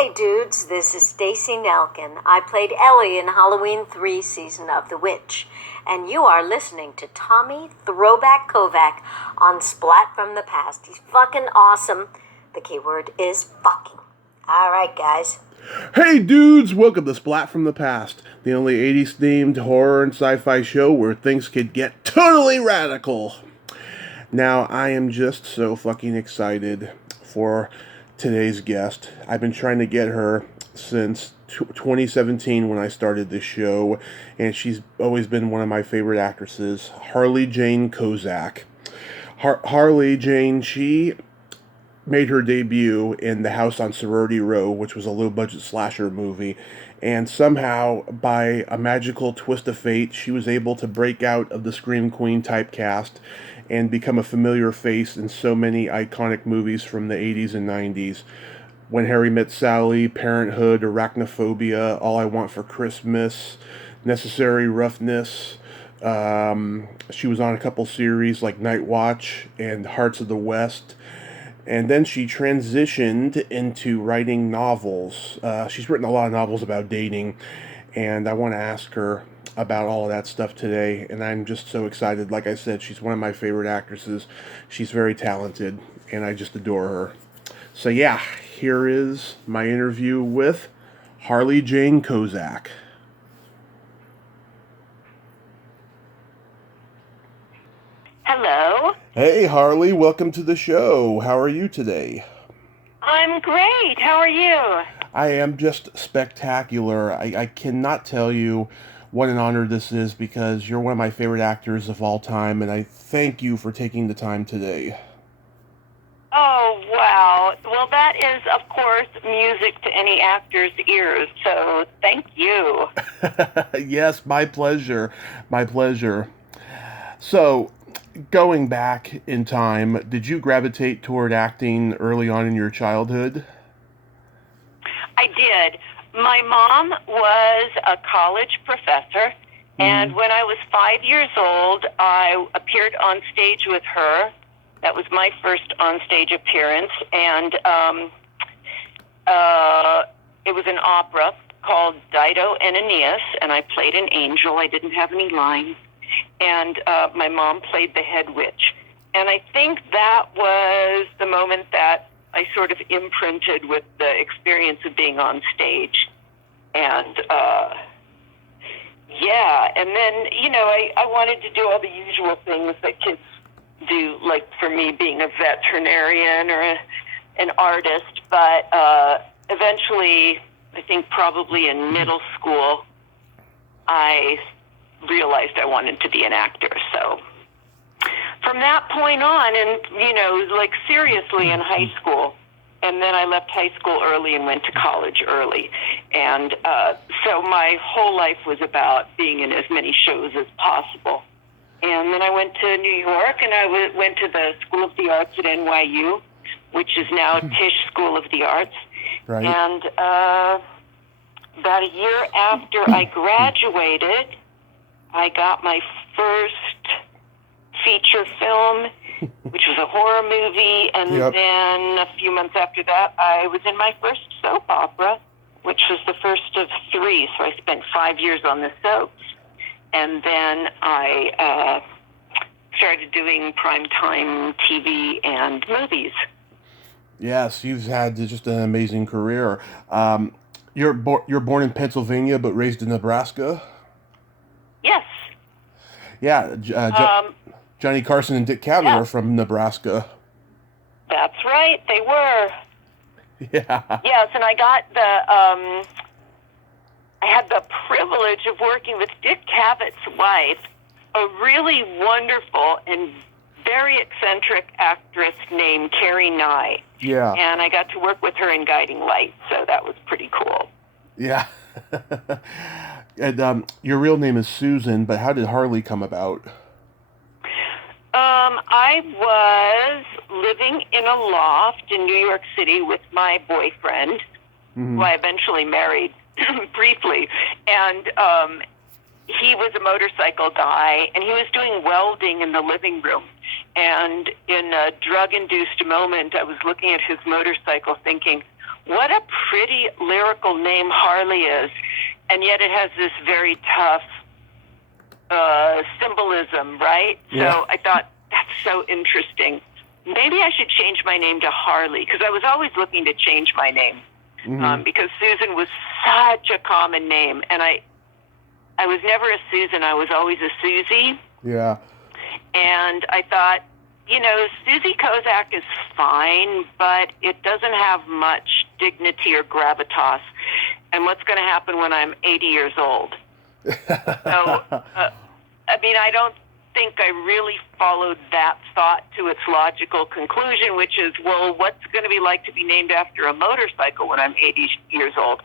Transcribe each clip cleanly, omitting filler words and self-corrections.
Hey dudes, this is Stacy Nelkin. I played Ellie in Halloween 3 season of The Witch. And you are listening to Tommy Throwback Kovac on Splat from the Past. He's fucking awesome. The keyword is fucking. Alright guys. Hey dudes, welcome to Splat from the Past, the only 80s themed horror and sci-fi show where things could get totally radical. Now, I am just so fucking excited for today's guest. I've been trying to get her since 2017 when I started this show, and she's always been one of my favorite actresses, Harley Jane Kozak. Harley Jane, she made her debut in The House on Sorority Row, which was a low-budget slasher movie, and somehow, by a magical twist of fate, she was able to break out of the Scream Queen typecast and become a familiar face in so many iconic movies from the 80s and 90s. When Harry Met Sally, Parenthood, Arachnophobia, All I Want for Christmas, Necessary Roughness. She was on a couple series like Night Watch and Hearts of the West. And then she transitioned into writing novels. She's written a lot of novels about dating, and I want to ask her about all of that stuff today. And I'm just so excited. Like I said, she's one of my favorite actresses. She's very talented, and I just adore her. So yeah, here is my interview with Harley Jane Kozak. Hello. Hey, Harley, welcome to the show. How are you today? I'm great. How are you? I am just spectacular. I cannot tell you what an honor this is because you're one of my favorite actors of all time, and I thank you for taking the time today. Oh, wow. Well, that is, of course, music to any actor's ears, so thank you. Yes, my pleasure. My pleasure. So, going back in time, did you gravitate toward acting early on in your childhood? I did. My mom was a college professor, and when I was 5 years old, I appeared on stage with her. That was my first on-stage appearance, and it was an opera called Dido and Aeneas, and I played an angel. I didn't have any lines. And my mom played the head witch. And I think that was the moment that I sort of imprinted with the experience of being on stage. And, yeah, and then, I wanted to do all the usual things that kids do, like for me being a veterinarian or an artist. But eventually, I think probably in middle school, I realized I wanted to be an actor. So from that point on, and seriously in high school, and then I left high school early and went to college early, and so my whole life was about being in as many shows as possible. And then I went to New York, and I went to the School of the Arts at NYU, which is now Tisch School of the Arts. Right. And about a year after I graduated, I got my first feature film, which was a horror movie, and then a few months after that, I was in my first soap opera, which was the first of 3, so I spent 5 years on the soaps. And then I started doing primetime TV and movies. Yes, you've had just an amazing career. You're born in Pennsylvania but raised in Nebraska? Yes. Yeah, Johnny Carson and Dick Cavett are from Nebraska. That's right, they were. Yeah. Yes, and I got I had the privilege of working with Dick Cavett's wife, a really wonderful and very eccentric actress named Carrie Nye. Yeah. And I got to work with her in Guiding Light, so that was pretty cool. Yeah. And your real name is Susan, but how did Harley come about? I was living in a loft in New York City with my boyfriend, who I eventually married briefly, and he was a motorcycle guy, and he was doing welding in the living room. And in a drug-induced moment, I was looking at his motorcycle thinking, what a pretty lyrical name Harley is, and yet it has this very tough symbolism, right? Yeah. So I thought, that's so interesting. Maybe I should change my name to Harley, because I was always looking to change my name, because Susan was such a common name, and I was never a Susan, I was always a Susie. Yeah. And I thought, Susie Kozak is fine, but it doesn't have much dignity or gravitas. And what's going to happen when I'm 80 years old? So, I don't think I really followed that thought to its logical conclusion, which is, well, what's going to be like to be named after a motorcycle when I'm 80 years old?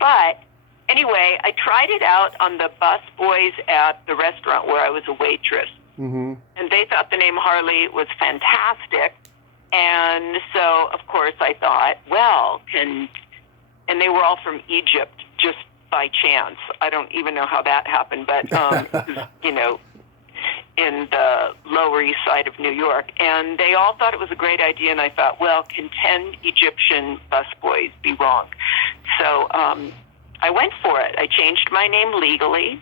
But anyway, I tried it out on the bus boys at the restaurant where I was a waitress. Mm-hmm. And they thought the name Harley was fantastic. And so, of course, I thought, well, and they were all from Egypt just by chance. I don't even know how that happened, but, in the Lower East Side of New York. And they all thought it was a great idea. And I thought, well, can 10 Egyptian busboys be wrong? So I went for it. I changed my name legally.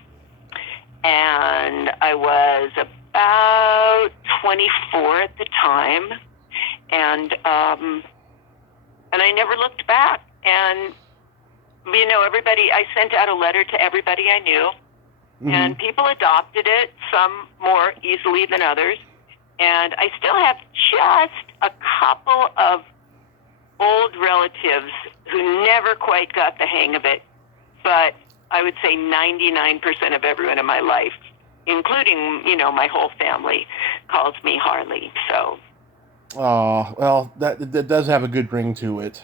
And I was about 24 at the time. And I never looked back. And, everybody, I sent out a letter to everybody I knew. And people adopted it, some more easily than others. And I still have just a couple of old relatives who never quite got the hang of it. But I would say 99% of everyone in my life, including, my whole family, calls me Harley. So. Oh, well, that does have a good ring to it.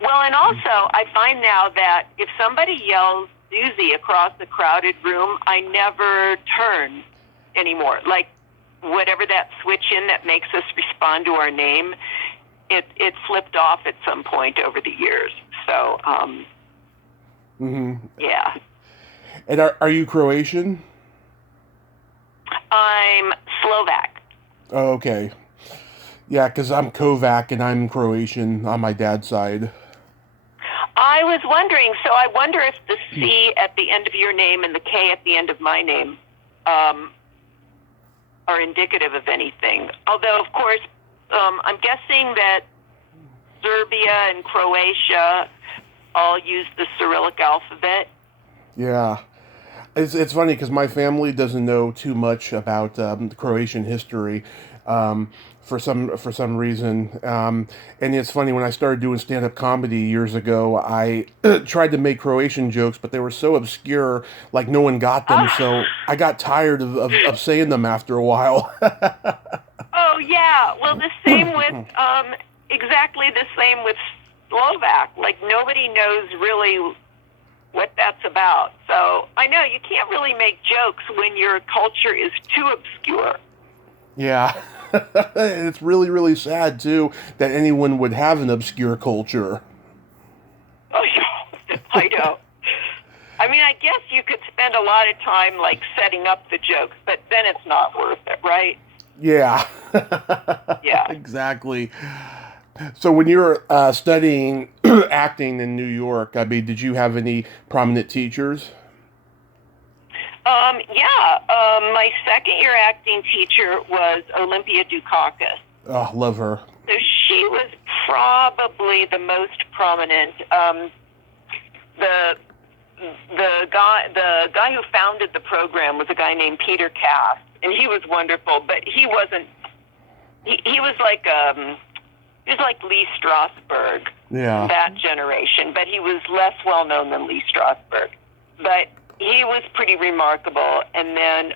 Well, and also, I find now that if somebody yells Susie across the crowded room, I never turn anymore. Like, whatever that switch in that makes us respond to our name, it flipped off at some point over the years. So, yeah. And are you Croatian? I'm Slovak. Oh, okay. Yeah, because I'm Kovac and I'm Croatian on my dad's side. I was wondering, so I wonder if the C at the end of your name and the K at the end of my name are indicative of anything. Although, of course, I'm guessing that Serbia and Croatia all use the Cyrillic alphabet. Yeah. It's funny because my family doesn't know too much about Croatian history. For some reason, and it's funny, when I started doing stand-up comedy years ago, I tried to make Croatian jokes, but they were so obscure, like no one got them, so I got tired of saying them after a while. Oh yeah, well the same with exactly the same with Slovak. Like nobody knows really what that's about. So I know you can't really make jokes when your culture is too obscure. Yeah. It's really, really sad, too, that anyone would have an obscure culture. Oh, yeah, I know. I mean, I guess you could spend a lot of time, setting up the jokes, but then it's not worth it, right? Yeah. Yeah. Exactly. So when you were studying acting in New York, did you have any prominent teachers? My second-year acting teacher was Olympia Dukakis. Oh, love her. So she was probably the most prominent. The guy who founded the program was a guy named Peter Cass, and he was wonderful. But he wasn't. He was like Lee Strasberg. Yeah. That generation, but he was less well known than Lee Strasberg. But he was pretty remarkable. And then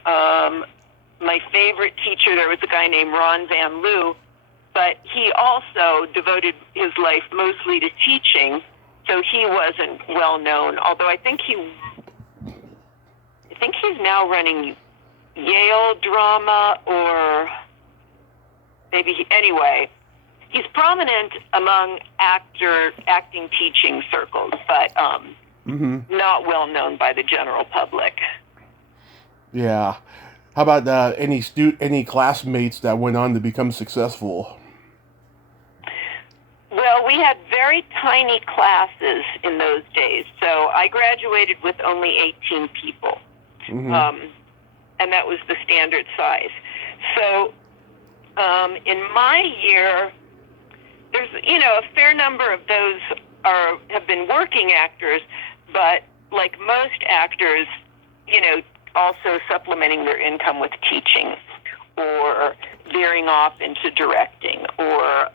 my favorite teacher, there was a guy named Ron Van Loo, but he also devoted his life mostly to teaching, so he wasn't well known. Although I think he's now running Yale Drama, or maybe anyway. He's prominent among acting teaching circles, but not well known by the general public. Yeah. How about any classmates that went on to become successful? Well, Well, we had very tiny classes in those days. So I graduated with only 18 people. Mm-hmm. And that was the standard size. So in my year, there's, a fair number of those have been working actors, but like most actors, also supplementing their income with teaching or veering off into directing. Or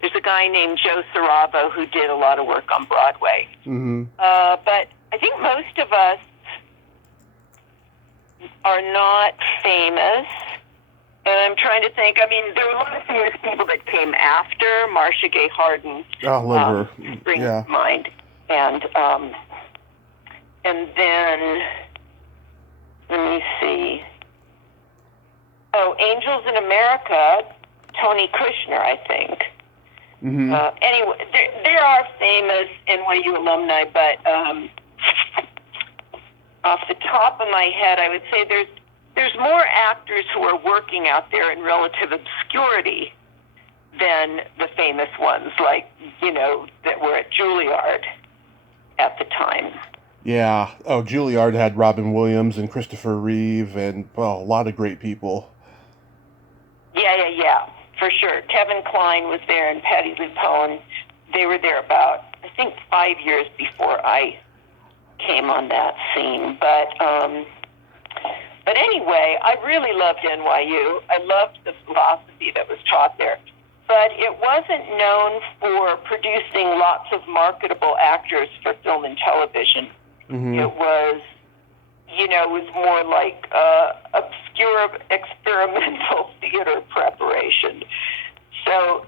there's a guy named Joe Saravo who did a lot of work on Broadway. Mm-hmm. But I think most of us are not famous. And I'm trying to think, there were a lot of famous people that came after. Marcia Gay Harden springs to mind. And then, let me see. Oh, Angels in America, Tony Kushner, I think. Mm-hmm. Anyway, there are famous NYU alumni, but off the top of my head, I would say there's more actors who are working out there in relative obscurity than the famous ones, like, that were at Juilliard at the time. Yeah. Oh, Juilliard had Robin Williams and Christopher Reeve and, a lot of great people. Yeah, for sure. Kevin Kline was there and Patti LuPone. They were there about, I think, 5 years before I came on that scene. But anyway, I really loved NYU. I loved the philosophy that was taught there. But it wasn't known for producing lots of marketable actors for film and television. Mm-hmm. It was, it was more like obscure experimental theater preparation. So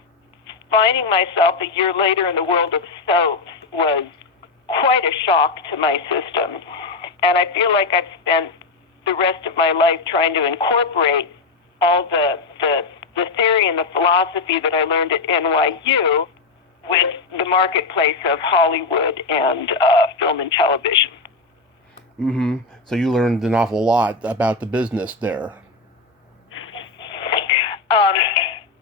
finding myself a year later in the world of soaps was quite a shock to my system. And I feel like I've spent the rest of my life trying to incorporate all the theory and the philosophy that I learned at NYU with the marketplace of Hollywood and film and television. Mm-hmm. So you learned an awful lot about the business there.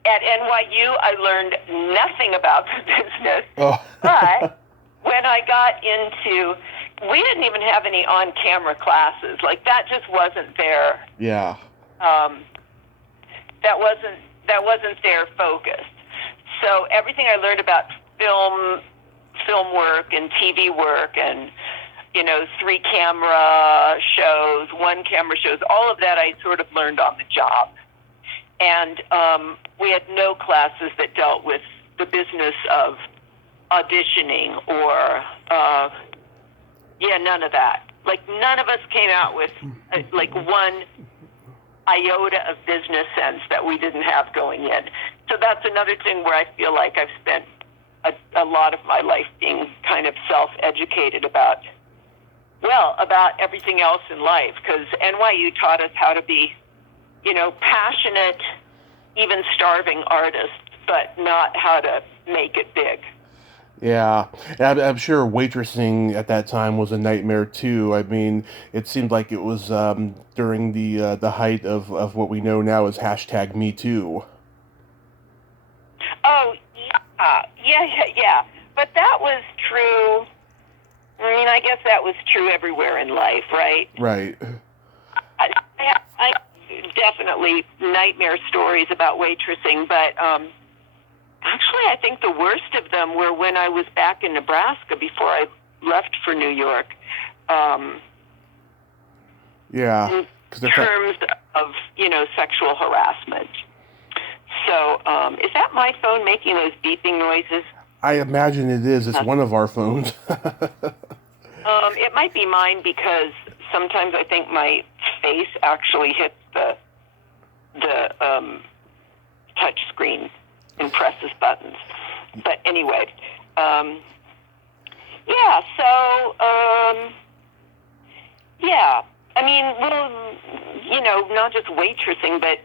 At NYU, I learned nothing about the business. Oh. But when I got into, we didn't even have any on-camera classes. Like, that just wasn't there. Yeah. That wasn't their focus. So everything I learned about film work and TV work and 3-camera shows, 1-camera shows, all of that I sort of learned on the job. And we had no classes that dealt with the business of auditioning or, none of that. Like, none of us came out with, one iota of business sense that we didn't have going in. So that's another thing where I feel like I've spent a lot of my life being kind of self-educated about everything else in life, because NYU taught us how to be, passionate, even starving artists, but not how to make it big. Yeah, I'm sure waitressing at that time was a nightmare too. I mean, it seemed like it was during the height of what we know now as #MeToo. Oh, yeah. But that was true. I mean, I guess that was true everywhere in life, right? Right. I definitely nightmare stories about waitressing, but actually I think the worst of them were when I was back in Nebraska before I left for New York. Yeah. In terms of, sexual harassment. So, is that my phone making those beeping noises? I imagine it is. It's one of our phones. It might be mine because sometimes I think my face actually hits the touch screen and presses buttons. But anyway, I mean, not just waitressing, but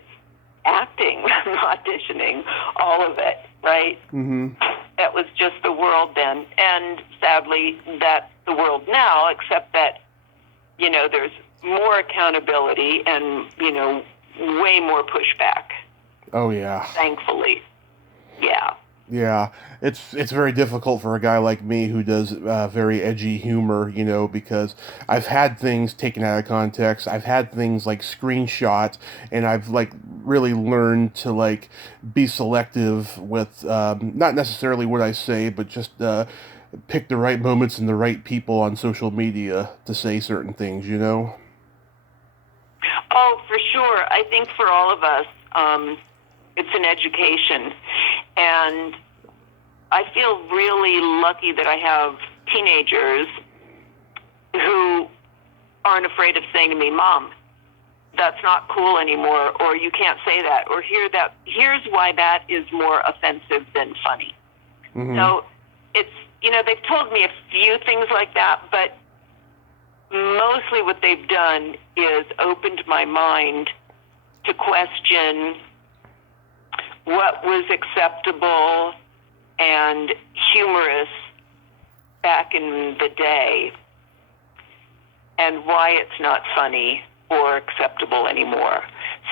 acting, auditioning, all of it, right? Mm-hmm. That was just the world then. And sadly, that's the world now, except that, there's more accountability and, way more pushback. Oh, yeah. Thankfully. Yeah. Yeah, it's very difficult for a guy like me who does very edgy humor, because I've had things taken out of context. I've had things like screenshot, and I've like really learned to like be selective with not necessarily what I say, but just pick the right moments and the right people on social media to say certain things. Oh, for sure. I think for all of us, it's an education. And I feel really lucky that I have teenagers who aren't afraid of saying to me, Mom, that's not cool anymore, or you can't say that, or here's why that is more offensive than funny. Mm-hmm. So it's, they've told me a few things like that, but mostly what they've done is opened my mind to question what was acceptable and humorous back in the day and why it's not funny or acceptable anymore.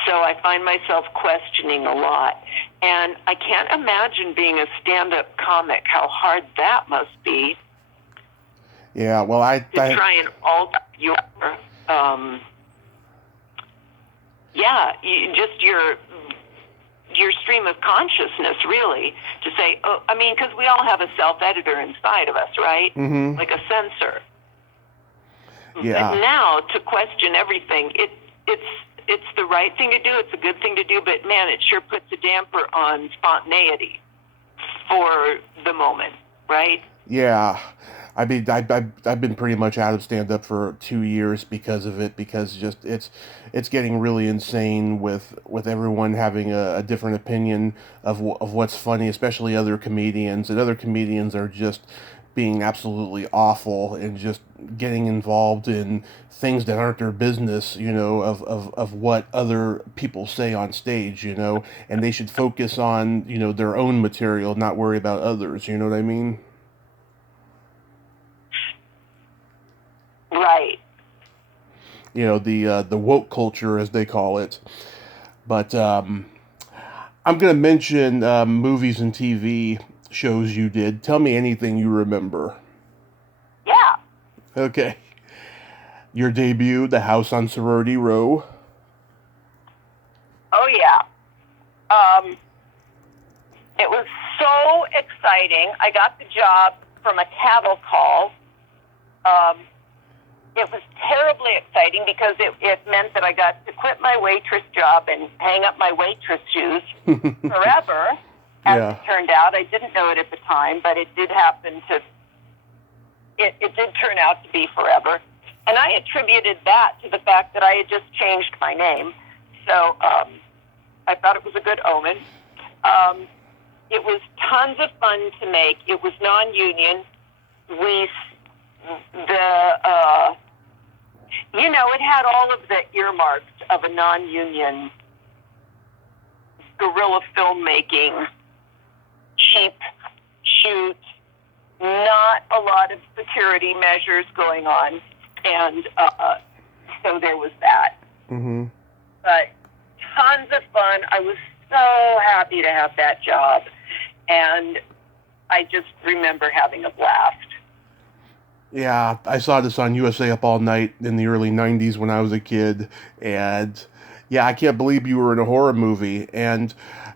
So I find myself questioning a lot. And I can't imagine being a stand-up comic, how hard that must be. Yeah, well, I try and alter your, your stream of consciousness, really, to say, because we all have a self-editor inside of us, right? Mm-hmm. Like a censor. Yeah. But now, to question everything, it's the right thing to do, it's a good thing to do, but man, it sure puts a damper on spontaneity for the moment, right? Yeah. I mean, I've been pretty much out of stand-up for 2 years because of it, because just it's getting really insane with everyone having a different opinion of what's funny, especially other comedians, and other comedians are just being absolutely awful and just getting involved in things that aren't their business, of what other people say on stage, and they should focus on, their own material, not worry about others, you know what I mean? Right. The woke culture, as they call it. But I'm going to mention movies and TV shows you did. Tell me anything you remember. Yeah. Okay. Your debut, The House on Sorority Row. Oh, yeah. It was so exciting. I got the job from a cattle call. It was terribly exciting because it meant that I got to quit my waitress job and hang up my waitress shoes forever. As Yeah. it turned out, I didn't know it at the time, but it did happen to. It did turn out to be forever, and I attributed that to the fact that I had just changed my name. So I thought it was a good omen. It was tons of fun to make. It was non-union. It had all of the earmarks of a non-union guerrilla filmmaking, cheap shoot, not a lot of security measures going on, and so there was that. Mm-hmm. But tons of fun. I was so happy to have that job, and I just remember having a blast. Yeah, I saw this on USA Up All Night in the early 90s when I was a kid, and yeah, I can't believe you were in a horror movie. And,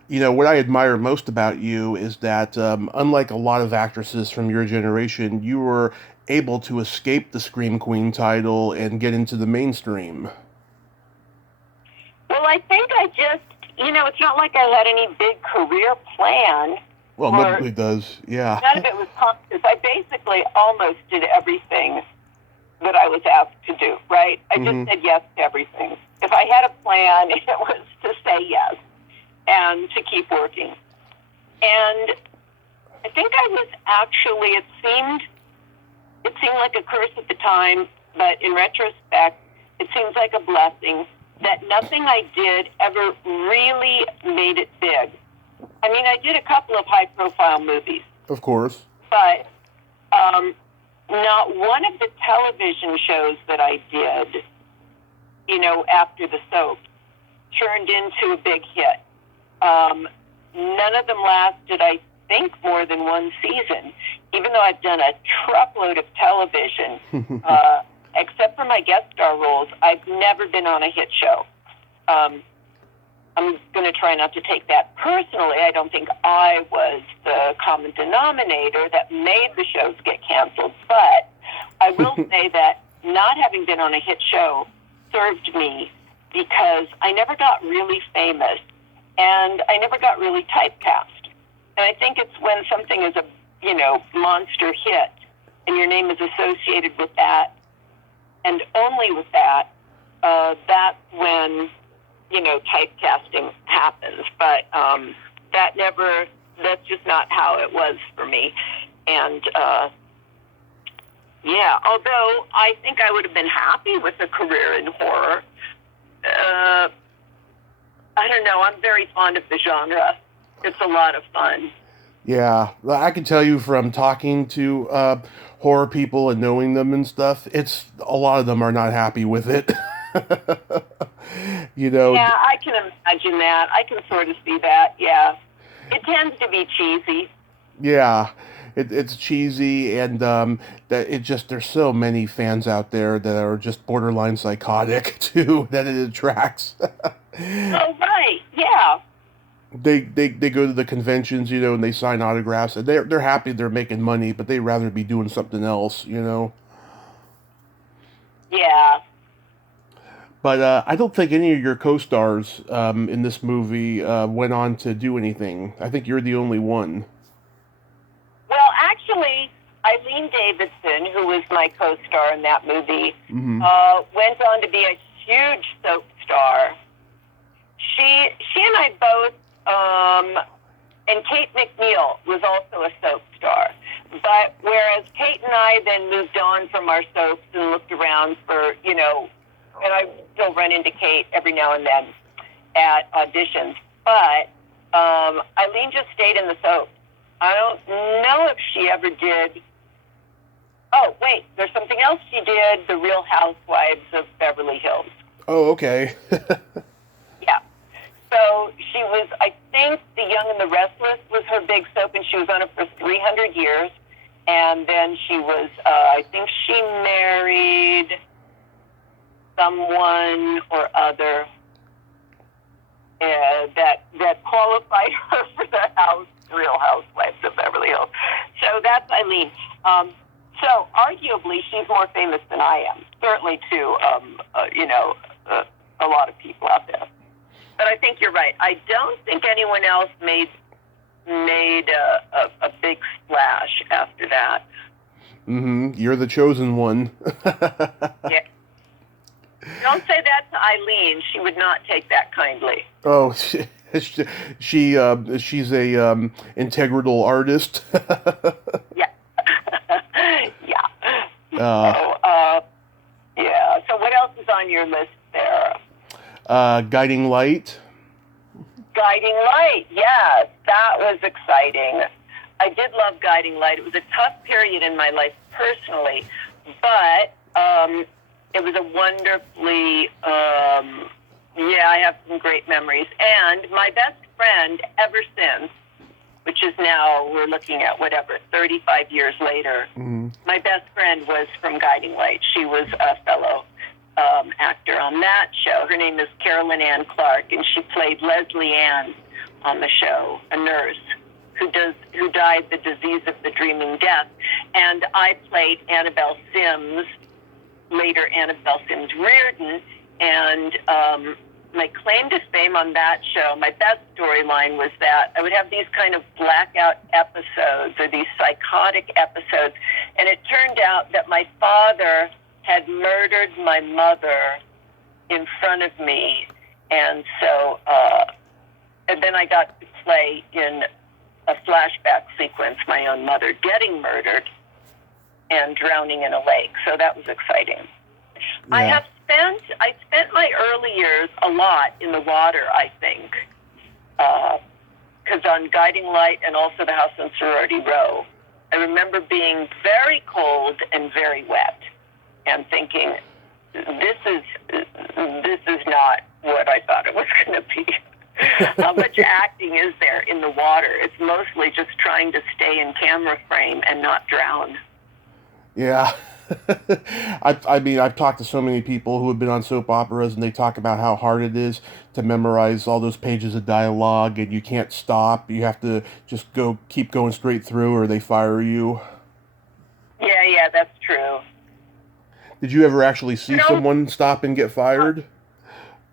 what I admire most about you is that, unlike a lot of actresses from your generation, you were able to escape the Scream Queen title and get into the mainstream. Well, I think I just, it's not like I had any big career plan. Well, nobody does, yeah. None of it was conscious. I basically almost did everything that I was asked to do, right? I just said yes to everything. If I had a plan, it was to say yes and to keep working. And I think I was actually, it seemed like a curse at the time, but in retrospect, it seems like a blessing that nothing I did ever really made it big. I mean, I did a couple of high-profile movies. Of course. But not one of the television shows that I did, after the soap, turned into a big hit. None of them lasted, I think, more than one season. Even though I've done a truckload of television, except for my guest star roles, I've never been on a hit show. I'm going to try not to take that personally. I don't think I was the common denominator that made the shows get canceled. But I will say that not having been on a hit show served me because I never got really famous and I never got really typecast. And I think it's when something is a, monster hit and your name is associated with that and only with that, that's when typecasting happens, but that's just not how it was for me. And, although I think I would have been happy with a career in horror, I don't know, I'm very fond of the genre. It's a lot of fun. Yeah, I can tell you from talking to horror people and knowing them and stuff, a lot of them are not happy with it. Yeah, I can imagine that. I can sort of see that, yeah. It tends to be cheesy. Yeah, it's cheesy, and there's so many fans out there that are just borderline psychotic, too, that it attracts. Oh, right, yeah. They go to the conventions, and they sign autographs, and they're happy they're making money, but they'd rather be doing something else, Yeah. But I don't think any of your co-stars in this movie went on to do anything. I think you're the only one. Well, actually, Eileen Davidson, who was my co-star in that movie, went on to be a huge soap star. She and I both, and Kate McNeil was also a soap star. But whereas Kate and I then moved on from our soaps and looked around for, and I still run into Kate every now and then at auditions. But Eileen just stayed in the soap. I don't know if she ever did. Oh, wait, there's something else she did, The Real Housewives of Beverly Hills. Oh, okay. Yeah. So she was, I think, The Young and the Restless was her big soap, and she was on it for 300 years. And then she was, I think she married someone or other that qualified her for the Real Housewives of Beverly Hills. So that's Eileen. So arguably, she's more famous than I am. Certainly to a lot of people out there. But I think you're right. I don't think anyone else made a big splash after that. Mm-hmm. You're the chosen one. Yeah. Don't say that to Eileen. She would not take that kindly. Oh, she's a integral artist. Yeah. Yeah. Yeah. So what else is on your list there? Guiding Light. Guiding Light. Yes, that was exciting. I did love Guiding Light. It was a tough period in my life personally, but it was a wonderfully, I have some great memories. And my best friend ever since, which is now, we're looking at 35 years later, my best friend was from Guiding Light. She was a fellow actor on that show. Her name is Carolyn Ann Clark, and she played Leslie Ann on the show, a nurse who died the disease of the dreaming death. And I played Annabelle Sims, later Annabelle Sims Reardon, and my claim to fame on that show, my best storyline was that I would have these kind of blackout episodes or these psychotic episodes, and it turned out that my father had murdered my mother in front of me, and so and then I got to play in a flashback sequence my own mother getting murdered and drowning in a lake, so that was exciting. Yeah. I spent my early years a lot in the water, I think, because on Guiding Light and also the house on Sorority Row, I remember being very cold and very wet and thinking, this is not what I thought it was going to be. How much acting is there in the water? It's mostly just trying to stay in camera frame and not drown. Yeah. I mean, I've talked to so many people who have been on soap operas, and they talk about how hard it is to memorize all those pages of dialogue, and you can't stop. You have to just keep going straight through, or they fire you. Yeah, that's true. Did you ever actually see someone stop and get fired?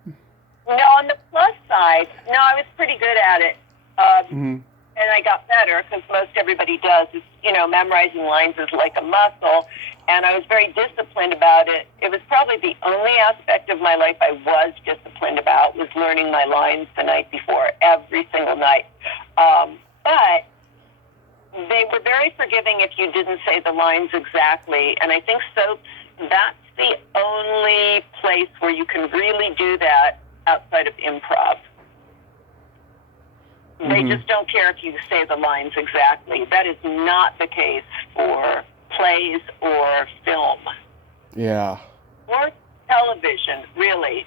No, on the plus side, no, I was pretty good at it. And I got better, because most everybody does. Is, memorizing lines is like a muscle, and I was very disciplined about it. It was probably the only aspect of my life I was disciplined about, was learning my lines the night before, every single night. But they were very forgiving if you didn't say the lines exactly, and I think soaps, that's the only place where you can really do that outside of improv. They just don't care if you say the lines exactly. That is not the case for plays or film. Yeah. Or television, really.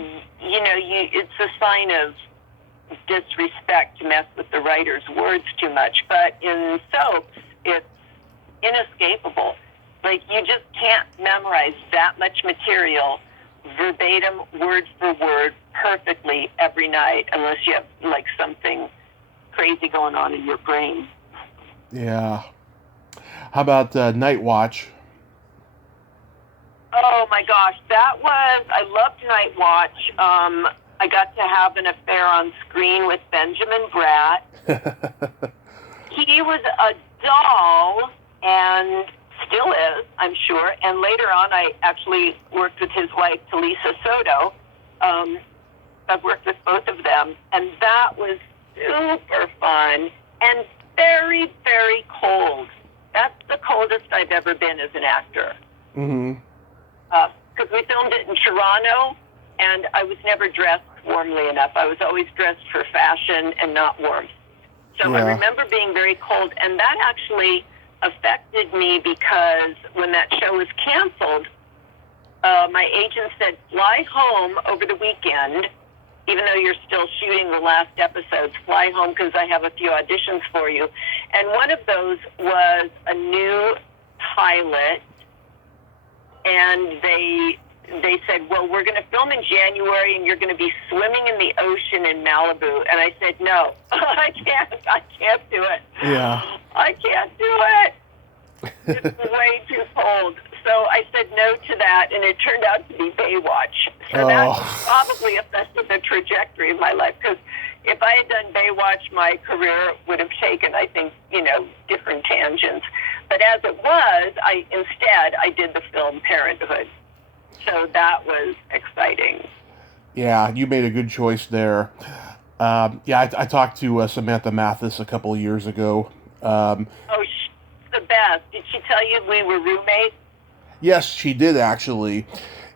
It's a sign of disrespect to mess with the writer's words too much. But in soaps, it's inescapable. Like, you just can't memorize that much material verbatim, word for word, perfectly every night, unless you have, like, something crazy going on in your brain. Yeah. How about Night Watch? Oh, my gosh. I loved Night Watch. I got to have an affair on screen with Benjamin Bratt. He was a doll, and still is, I'm sure. And later on, I actually worked with his wife, Talisa Soto. I've worked with both of them, and that was super fun and very, very cold. That's the coldest I've ever been as an actor. Because we filmed it in Toronto, and I was never dressed warmly enough. I was always dressed for fashion and not warmth. So I remember being very cold, and that actually affected me, because when that show was canceled, my agent said, fly home over the weekend, even though you're still shooting the last episodes, fly home because I have a few auditions for you. And one of those was a new pilot, and they said, well, we're going to film in January, and you're going to be swimming in the ocean in Malibu. And I said, no, I can't do it. Yeah. I can't do it. It's way too cold. So I said no to that, and it turned out to be Baywatch. So that probably affected the trajectory of my life, because if I had done Baywatch, my career would have taken, I think, different tangents. But as it was, instead I did the film Parenthood. So that was exciting. Yeah, you made a good choice there. I talked to Samantha Mathis a couple of years ago. She's the best. Did she tell you we were roommates? Yes, she did, actually.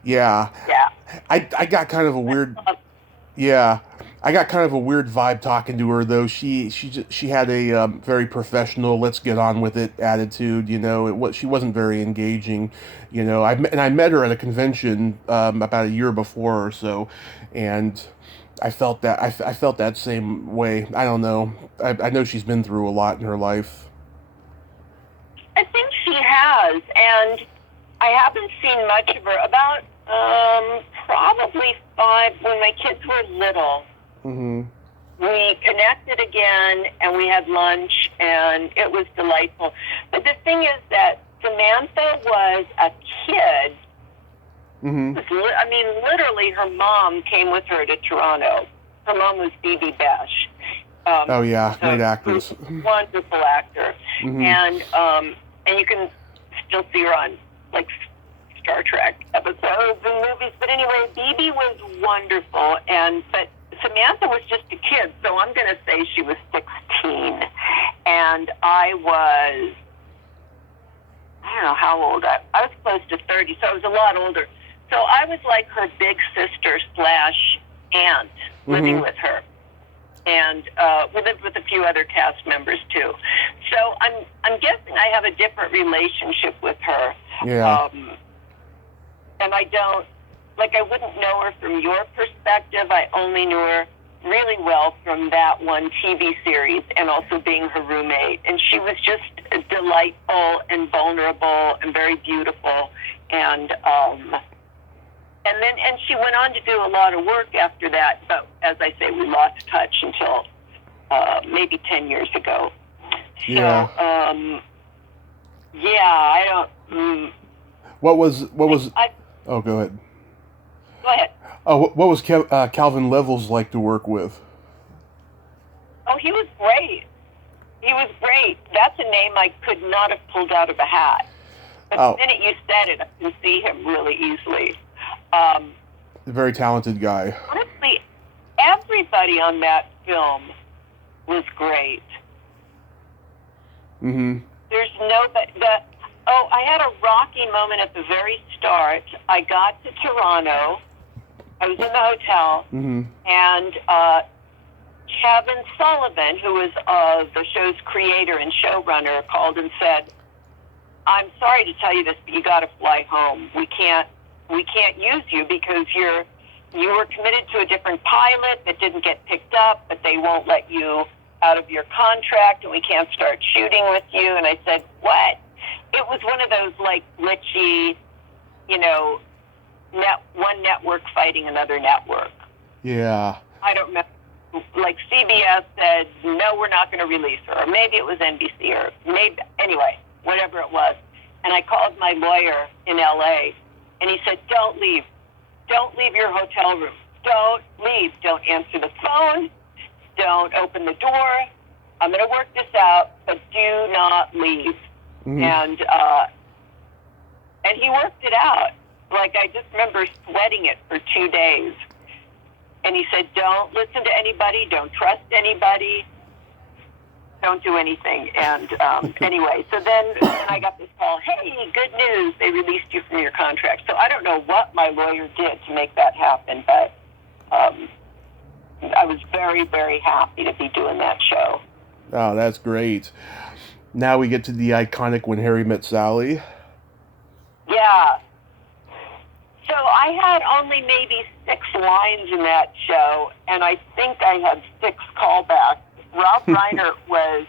Yeah. Yeah. I got kind of a weird... Yeah. I got kind of a weird vibe talking to her, though. She had a very professional, let's get on with it attitude. She wasn't very engaging. I met her at a convention about a year before or so, and I felt that I felt that same way. I don't know. I know she's been through a lot in her life. I think she has, and I haven't seen much of her. About probably 5 when my kids were little. We connected again, and we had lunch, and it was delightful. But the thing is that Samantha was a kid. Literally, her mom came with her to Toronto. Her mom was Bibi Besh. Great actress. Wonderful actor. And you can still see her on, like, Star Trek episodes and movies. But anyway, Bibi was wonderful, but Samantha was just a kid, so I'm going to say she was 16. And I don't know how old. I was close to 30, so I was a lot older. So I was like her big sister / aunt living with her. And we lived with a few other cast members, too. So I'm guessing I have a different relationship with her. Yeah. And I don't like, I wouldn't know her from your perspective. I only knew her really well from that one TV series and also being her roommate. And she was just delightful and vulnerable and very beautiful. And she went on to do a lot of work after that. But as I say, we lost touch until maybe 10 years ago. So, Yeah. I don't. What was? Oh, go ahead. Go ahead. Oh, what was Calvin Levels like to work with? Oh, he was great. He was great. That's a name I could not have pulled out of a hat. But the minute you said it, I can see him really easily. A very talented guy. Honestly, everybody on that film was great. Mm-hmm. There's I had a rocky moment at the very start. I got to Toronto. I was in the hotel, mm-hmm. and Kevin Sullivan, who was the show's creator and showrunner, called and said, "I'm sorry to tell you this, but you got to fly home. We can't use you because you were committed to a different pilot that didn't get picked up, but they won't let you out of your contract, and we can't start shooting with you." And I said, "What?" It was one of those, like, glitchy, one network fighting another network. Yeah. I don't remember. Like, CBS said, "No, we're not going to release her." Or maybe it was NBC, or maybe, anyway, whatever it was. And I called my lawyer in L.A., and he said, "Don't leave. Don't leave your hotel room. Don't leave. Don't answer the phone. Don't open the door. I'm going to work this out, but do not leave." Mm-hmm. And he worked it out. Like, I just remember sweating it for 2 days. And he said, "Don't listen to anybody. Don't trust anybody. Don't do anything." And anyway, so then I got this call, "Hey, good news. They released you from your contract." So I don't know what my lawyer did to make that happen, but I was very, very happy to be doing that show. Oh, that's great. Now we get to the iconic When Harry Met Sally. Yeah. So I had only maybe 6 lines in that show, and I think I had 6 callbacks. Rob Reiner was,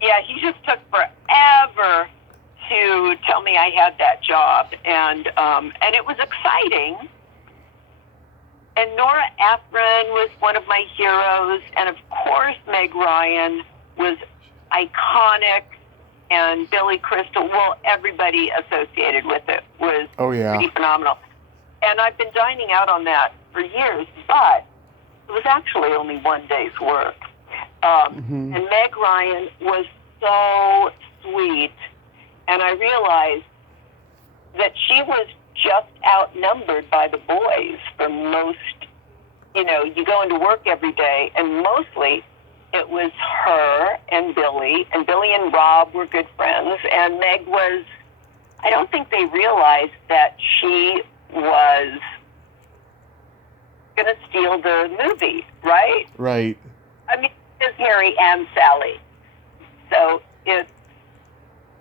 he just took forever to tell me I had that job, and it was exciting. And Nora Ephron was one of my heroes, and of course Meg Ryan was iconic, and Billy Crystal, well, everybody associated with it was pretty phenomenal. And I've been dining out on that for years, but it was actually only 1 day's work. And Meg Ryan was so sweet, and I realized that she was just outnumbered by the boys for most, you go into work every day, and mostly it was her and Billy and Rob were good friends, and Meg was, I don't think they realized that she was going to steal the movie, right? Right. I mean, it's Harry and Sally. So it's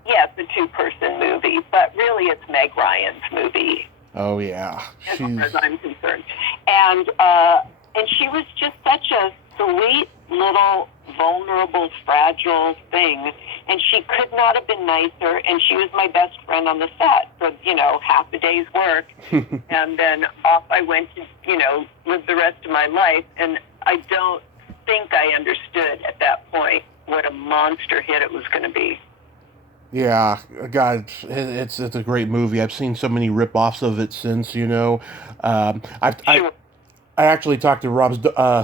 a 2-person movie, but really it's Meg Ryan's movie. Oh, yeah. As far as I'm concerned. And she was just such a sweet little vulnerable, fragile thing, and she could not have been nicer, and she was my best friend on the set for, half a day's work, and then off I went to, live the rest of my life, and I don't think I understood at that point what a monster hit it was going to be. Yeah, God, it's a great movie. I've seen so many rip-offs of it since, I actually talked to Rob's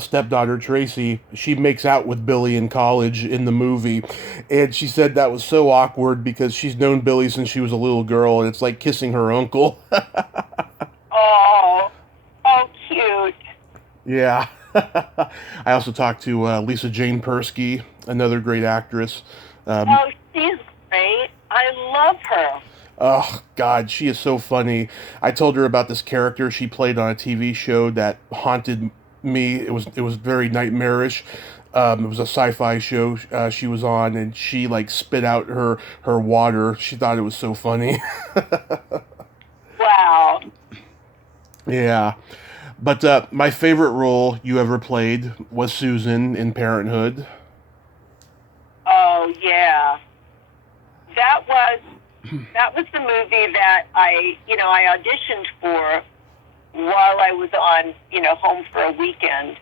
stepdaughter, Tracy. She makes out with Billy in college in the movie. And she said that was so awkward because she's known Billy since she was a little girl, and it's like kissing her uncle. Oh, cute. Yeah. I also talked to Lisa Jane Persky, another great actress. She's great. I love her. Oh, God, she is so funny. I told her about this character she played on a TV show that haunted me. It was very nightmarish. It was a sci-fi show she was on, and she, spit out her water. She thought it was so funny. Wow. Yeah. But my favorite role you ever played was Susan in Parenthood. Oh yeah, that was the movie that I auditioned for while I was on home for a weekend,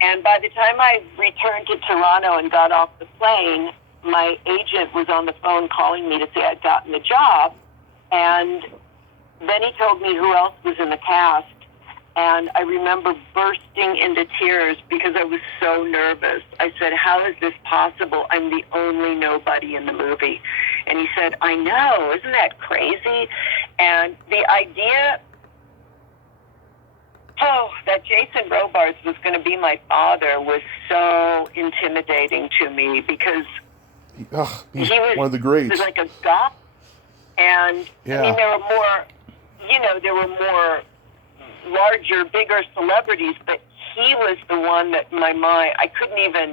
and by the time I returned to Toronto and got off the plane, my agent was on the phone calling me to say I'd gotten the job, and then he told me who else was in the cast. And I remember bursting into tears because I was so nervous. I said, how is this possible? I'm the only nobody in the movie. And he said, I know, isn't that crazy? And the idea, that Jason Robards was going to be my father was so intimidating to me because He's he was one of the greats. He was like a god. And, Yeah. I mean, there were more larger, bigger celebrities, but he was the one that in my mind, I couldn't even,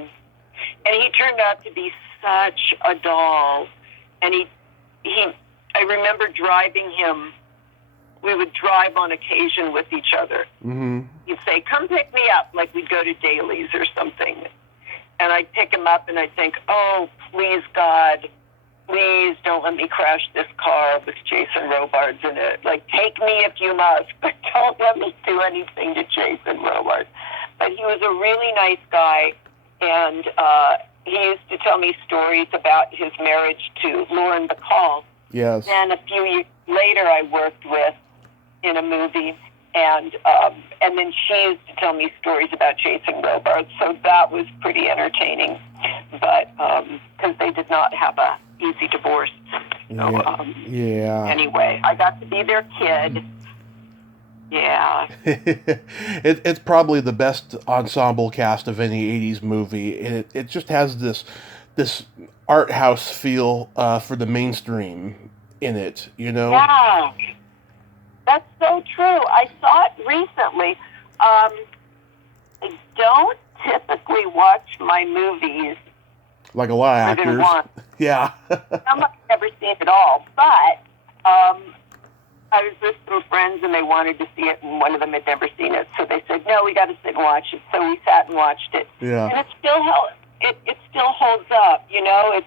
and he turned out to be such a doll. And I remember driving him, we would drive on occasion with each other. Mm-hmm. He'd say, come pick me up, like we'd go to Daly's or something. And I'd pick him up and I'd think, oh, please, God, please don't let me crash this car with Jason Robards in it. Like, take me if you must, but don't let me do anything to Jason Robards. But he was a really nice guy, and he used to tell me stories about his marriage to Lauren Bacall. Yes. And a few years later, I worked with in a movie, and then she used to tell me stories about Jason Robards, so that was pretty entertaining. But because they did not have a easy divorce. So, yeah. Anyway, I got to be their kid. Yeah. It's probably the best ensemble cast of any 80s movie. And it just has this art house feel for the mainstream in it, Yeah. That's so true. I saw it recently. I don't typically watch my movies like a lot of more than actors. once. Yeah. Some I've never seen it all, but I was with some friends and they wanted to see it, and one of them had never seen it, so they said, "No, we got to sit and watch it." So we sat and watched it, Yeah. and it still holds up. It's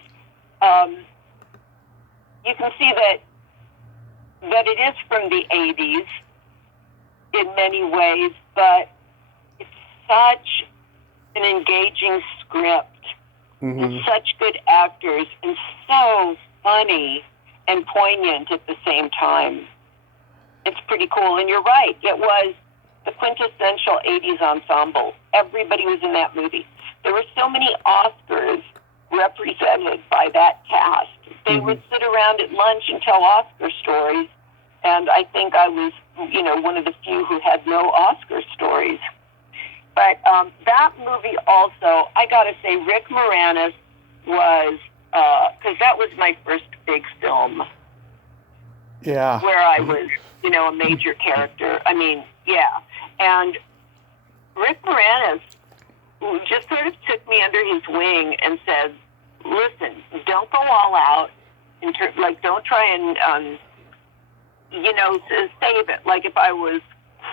you can see that it is from the '80s in many ways, but it's such an engaging script. Mm-hmm. And such good actors, and so funny and poignant at the same time. It's pretty cool. And you're right, it was the quintessential 80s ensemble. Everybody was in that movie. There were so many Oscars represented by that cast. They Mm-hmm. would sit around at lunch and tell Oscar stories, and I think I was, one of the few who had no Oscar stories. But that movie also, I got to say, Rick Moranis was, because that was my first big film. Yeah. Where I was, a major character. I mean, yeah. And Rick Moranis just sort of took me under his wing and said, listen, don't go all out. Don't try and, save it. Like if I was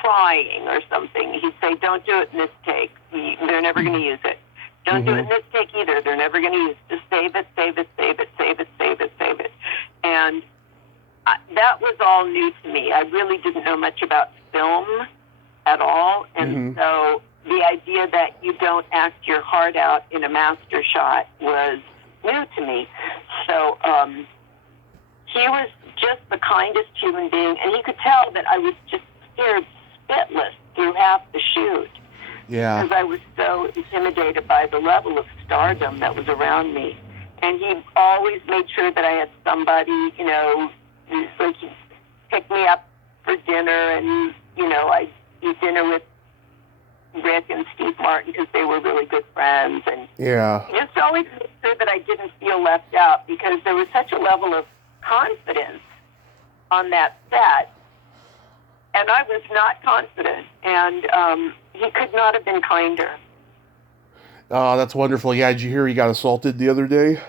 crying or something, he'd say, don't do it in this take. They're never going to use it. Don't do it in this take either. They're never going to use it. Just save it, save it, save it, save it, save it, save it. And that was all new to me. I really didn't know much about film at all. And so the idea that you don't act your heart out in a master shot was new to me. So he was just the kindest human being. And he could tell that I was just scared spitless through half the shoot. Yeah. Because I was so intimidated by the level of stardom that was around me. And he always made sure that I had somebody, like he'd pick me up for dinner, and, I'd eat dinner with Rick and Steve Martin because they were really good friends. And Yeah. he just always made sure that I didn't feel left out because there was such a level of confidence on that set. And I was not confident, and he could not have been kinder. Oh, that's wonderful. Yeah, did you hear he got assaulted the other day?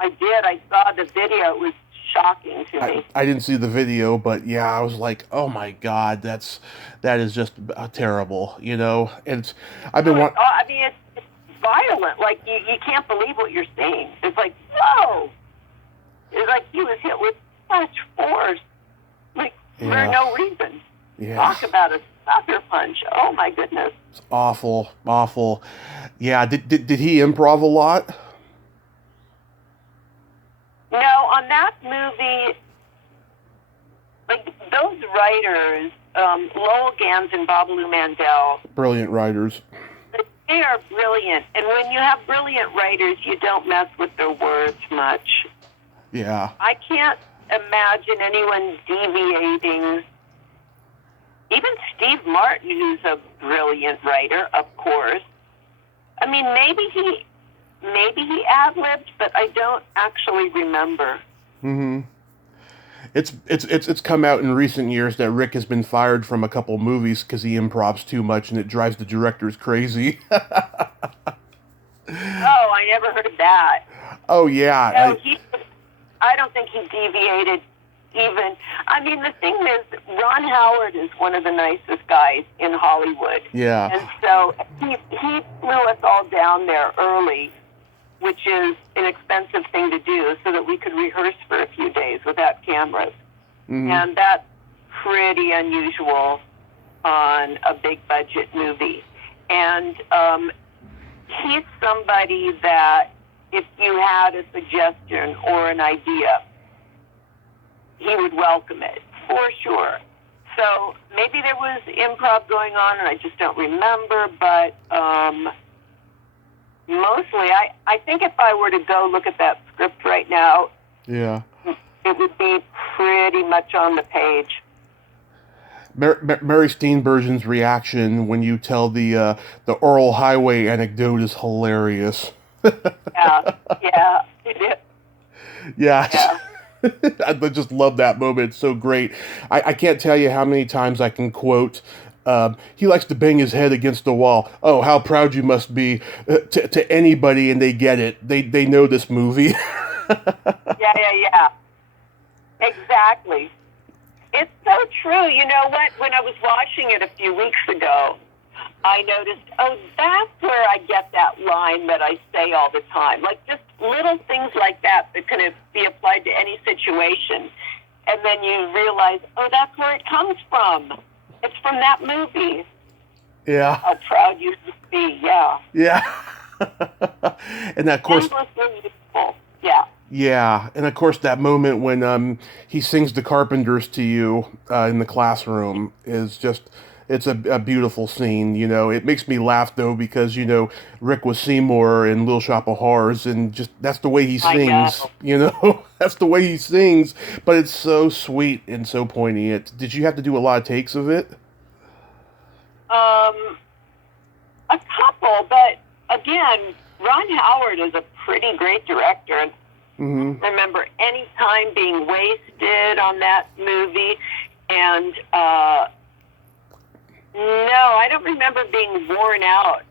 I did. I saw the video. It was shocking to me. I didn't see the video, but yeah, I was like, oh my God, that is just terrible, you know. And I've been I mean, it's violent. Like you can't believe what you're seeing. It's like, whoa! It's like he was hit with such force, like for no reason. Yeah. Talk about a sucker punch. Oh my goodness. It's awful, awful. Yeah. Did he improv a lot? No, on that movie, like those writers, Lowell Gans and Babalu Mandel, Brilliant writers. they are brilliant. And when you have brilliant writers, you don't mess with their words much. Yeah. I can't imagine anyone deviating. Even Steve Martin, who's a brilliant writer, of course. I mean, maybe he ad-libbed, but I don't actually remember. Mm-hmm. It's come out in recent years that Rick has been fired from a couple movies because he improvs too much and it drives the directors crazy. Oh, I never heard of that. Oh, yeah. No, I don't think he deviated even. I mean, the thing is, Ron Howard is one of the nicest guys in Hollywood. Yeah. And so he flew us all down there early, which is an expensive thing to do, so that we could rehearse for a few days without cameras. Mm-hmm. And that's pretty unusual on a big budget movie. And he's somebody that if you had a suggestion or an idea, he would welcome it, for sure. So maybe there was improv going on and I just don't remember, but mostly, I think if I were to go look at that script right now, Yeah. it would be pretty much on the page. Mary Steenburgen's reaction when you tell the oral highway anecdote is hilarious. Yeah, it is. Yeah. I just love that moment. It's so great. I can't tell you how many times I can quote, he likes to bang his head against the wall. Oh, how proud you must be to anybody, and they get it. They know this movie. Yeah. Exactly. It's so true. You know what? When I was watching it a few weeks ago, I noticed, oh, that's where I get that line that I say all the time. Like just little things like that can be applied to any situation. And then you realize, oh, that's where it comes from. It's from that movie. Yeah. How proud you should be, yeah. Yeah. And of course... Endlessly useful, yeah. Yeah, and of course that moment when he sings the Carpenters to you in the classroom is just, it's a beautiful scene, you know. It makes me laugh, though, because, you know, Rick was Seymour in Little Shop of Horrors, and just, that's the way he sings, you know. That's the way he sings, but it's so sweet and so poignant. Did you have to do a lot of takes of it? A couple, but again, Ron Howard is a pretty great director. Mm-hmm. I remember any time being wasted on that movie, and no, I don't remember being worn out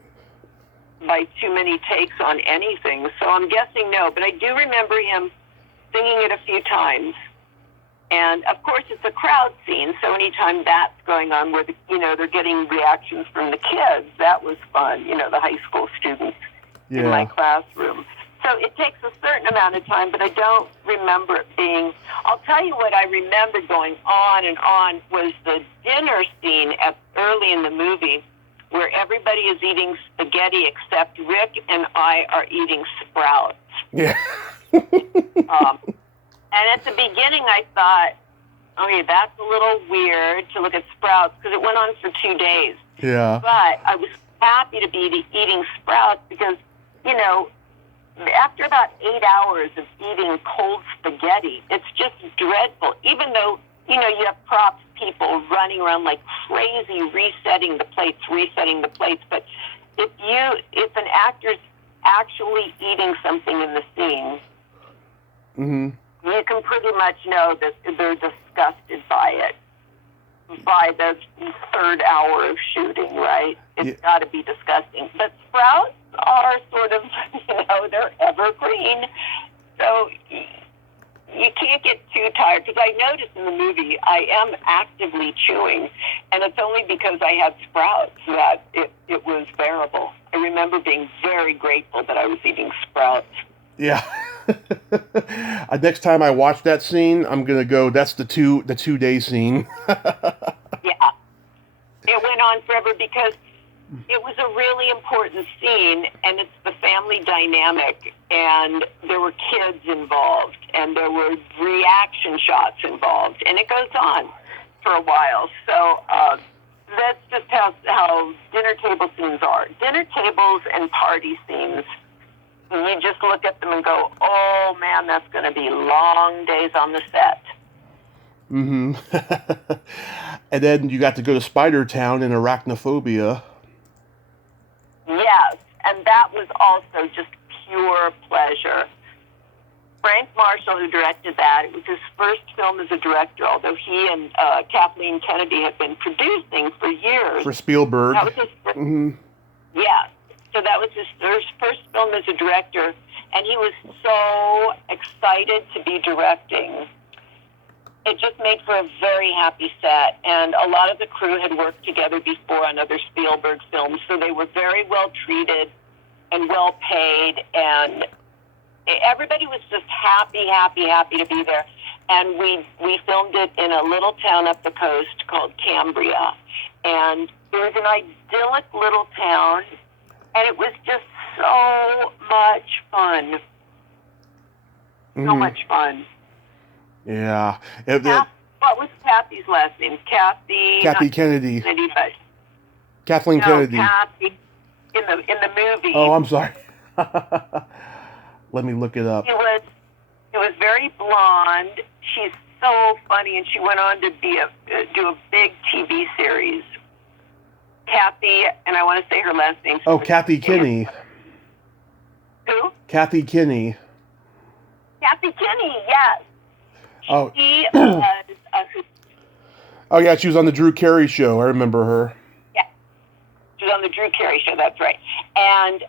by too many takes on anything, so I'm guessing no, but I do remember him singing it a few times. And of course it's a crowd scene, so anytime that's going on where they're getting reactions from the kids, that was fun, the high school students in my classroom. So it takes a certain amount of time, but I don't remember it being... I'll tell you what I remember going on and on was the dinner scene early in the movie where everybody is eating spaghetti except Rick and I are eating Sprouts. Yeah. And at the beginning I thought, okay, that's a little weird to look at Sprouts because it went on for 2 days. Yeah. But I was happy to be eating Sprouts because, after about 8 hours of eating cold spaghetti, it's just dreadful. Even though, you have props people running around like crazy, resetting the plates. But if an actor's actually eating something in the scene, mm-hmm. you can pretty much know that they're disgusted by it. By the third hour of shooting, right? It's got to be disgusting. But Sprouts are sort of, they're evergreen. So, you can't get too tired, because I noticed in the movie I am actively chewing, and it's only because I had Sprouts that it was bearable. I remember being very grateful that I was eating Sprouts. Yeah. Next time I watch that scene, I'm gonna go. That's the 2-day scene. Yeah, it went on forever because it was a really important scene, and it's the family dynamic, and there were kids involved, and there were reaction shots involved, and it goes on for a while. So that's just how dinner table scenes are. Dinner tables and party scenes, you just look at them and go, oh man, that's going to be long days on the set. Mm-hmm. And then you got to go to Spider Town and Arachnophobia. Yes, and that was also just pure pleasure. Frank Marshall, who directed that, it was his first film as a director, although he and Kathleen Kennedy had been producing for years. For Spielberg. That was his first, yeah, so that was his first film as a director, and he was so excited to be directing. It just made for a very happy set, and a lot of the crew had worked together before on other Spielberg films, so they were very well treated and well paid, and everybody was just happy to be there. And we filmed it in a little town up the coast called Cambria, and it was an idyllic little town, and it was just so much fun. So much fun. Yeah. What was Kathy's last name? Kathy Kennedy. But Kathleen Kennedy. Kathy in the movie. Oh, I'm sorry. Let me look it up. She was very blonde. She's so funny, and she went on to do a big TV series. Kathy, and I want to say her last name. Oh, Kathy Kinney. Who? Kathy Kinney. Kathy Kinney, yes. Oh. She was Oh, yeah, she was on the Drew Carey show. I remember her. Yeah. She was on the Drew Carey show, that's right. And,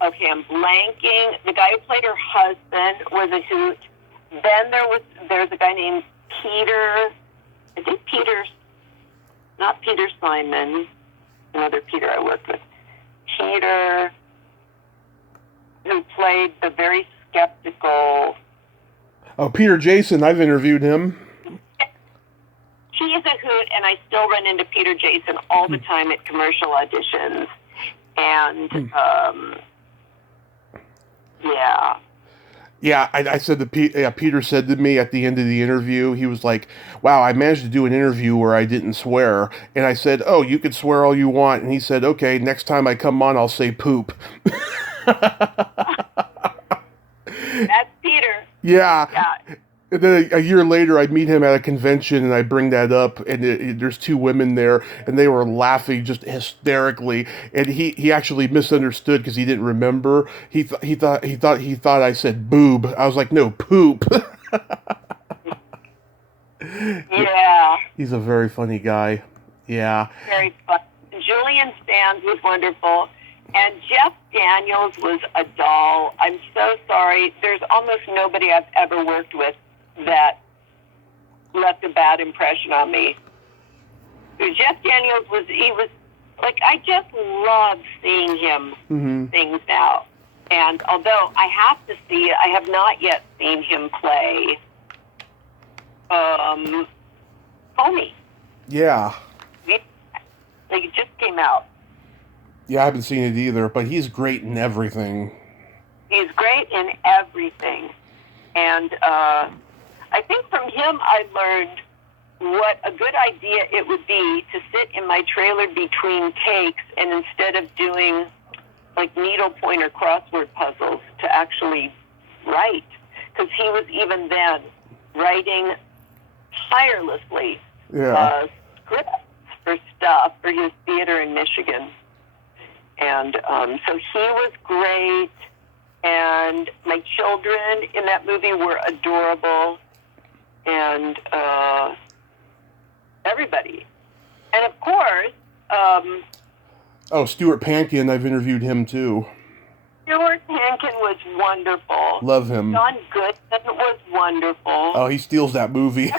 okay, I'm blanking. The guy who played her husband was a hoot. Then there's a guy named Peter, I think not Peter Simon, another Peter I worked with. Peter, who played the very skeptical... Oh, Peter Jason, I've interviewed him. He is a hoot, and I still run into Peter Jason all the time at commercial auditions. And, yeah. Yeah, I said that Peter said to me at the end of the interview, he was like, wow, I managed to do an interview where I didn't swear. And I said, oh, you can swear all you want. And he said, okay, next time I come on, I'll say poop. That's Peter. Yeah. And then a year later, I meet him at a convention, and I bring that up, and there's two women there, and they were laughing just hysterically. And he actually misunderstood because he didn't remember. He thought I said boob. I was like, no, poop. Yeah. He's a very funny guy. Yeah. Very fun. Julian Sands was wonderful. And Jeff Daniels was a doll. I'm so sorry. There's almost nobody I've ever worked with that left a bad impression on me. Jeff Daniels was like, I just love seeing him things now. And although I have not yet seen him play Comey. Yeah. Like, it just came out. Yeah, I haven't seen it either, but he's great in everything. He's great in everything. And I think from him I learned what a good idea it would be to sit in my trailer between takes, and instead of doing like needlepoint or crossword puzzles, to actually write. Because he was even then writing tirelessly scripts for stuff for his theater in Michigan. And so he was great, and my children in that movie were adorable, and everybody. And of course... Stuart Pankin, I've interviewed him too. Stuart Hankin was wonderful. Love him. John Goodman was wonderful. Oh, he steals that movie.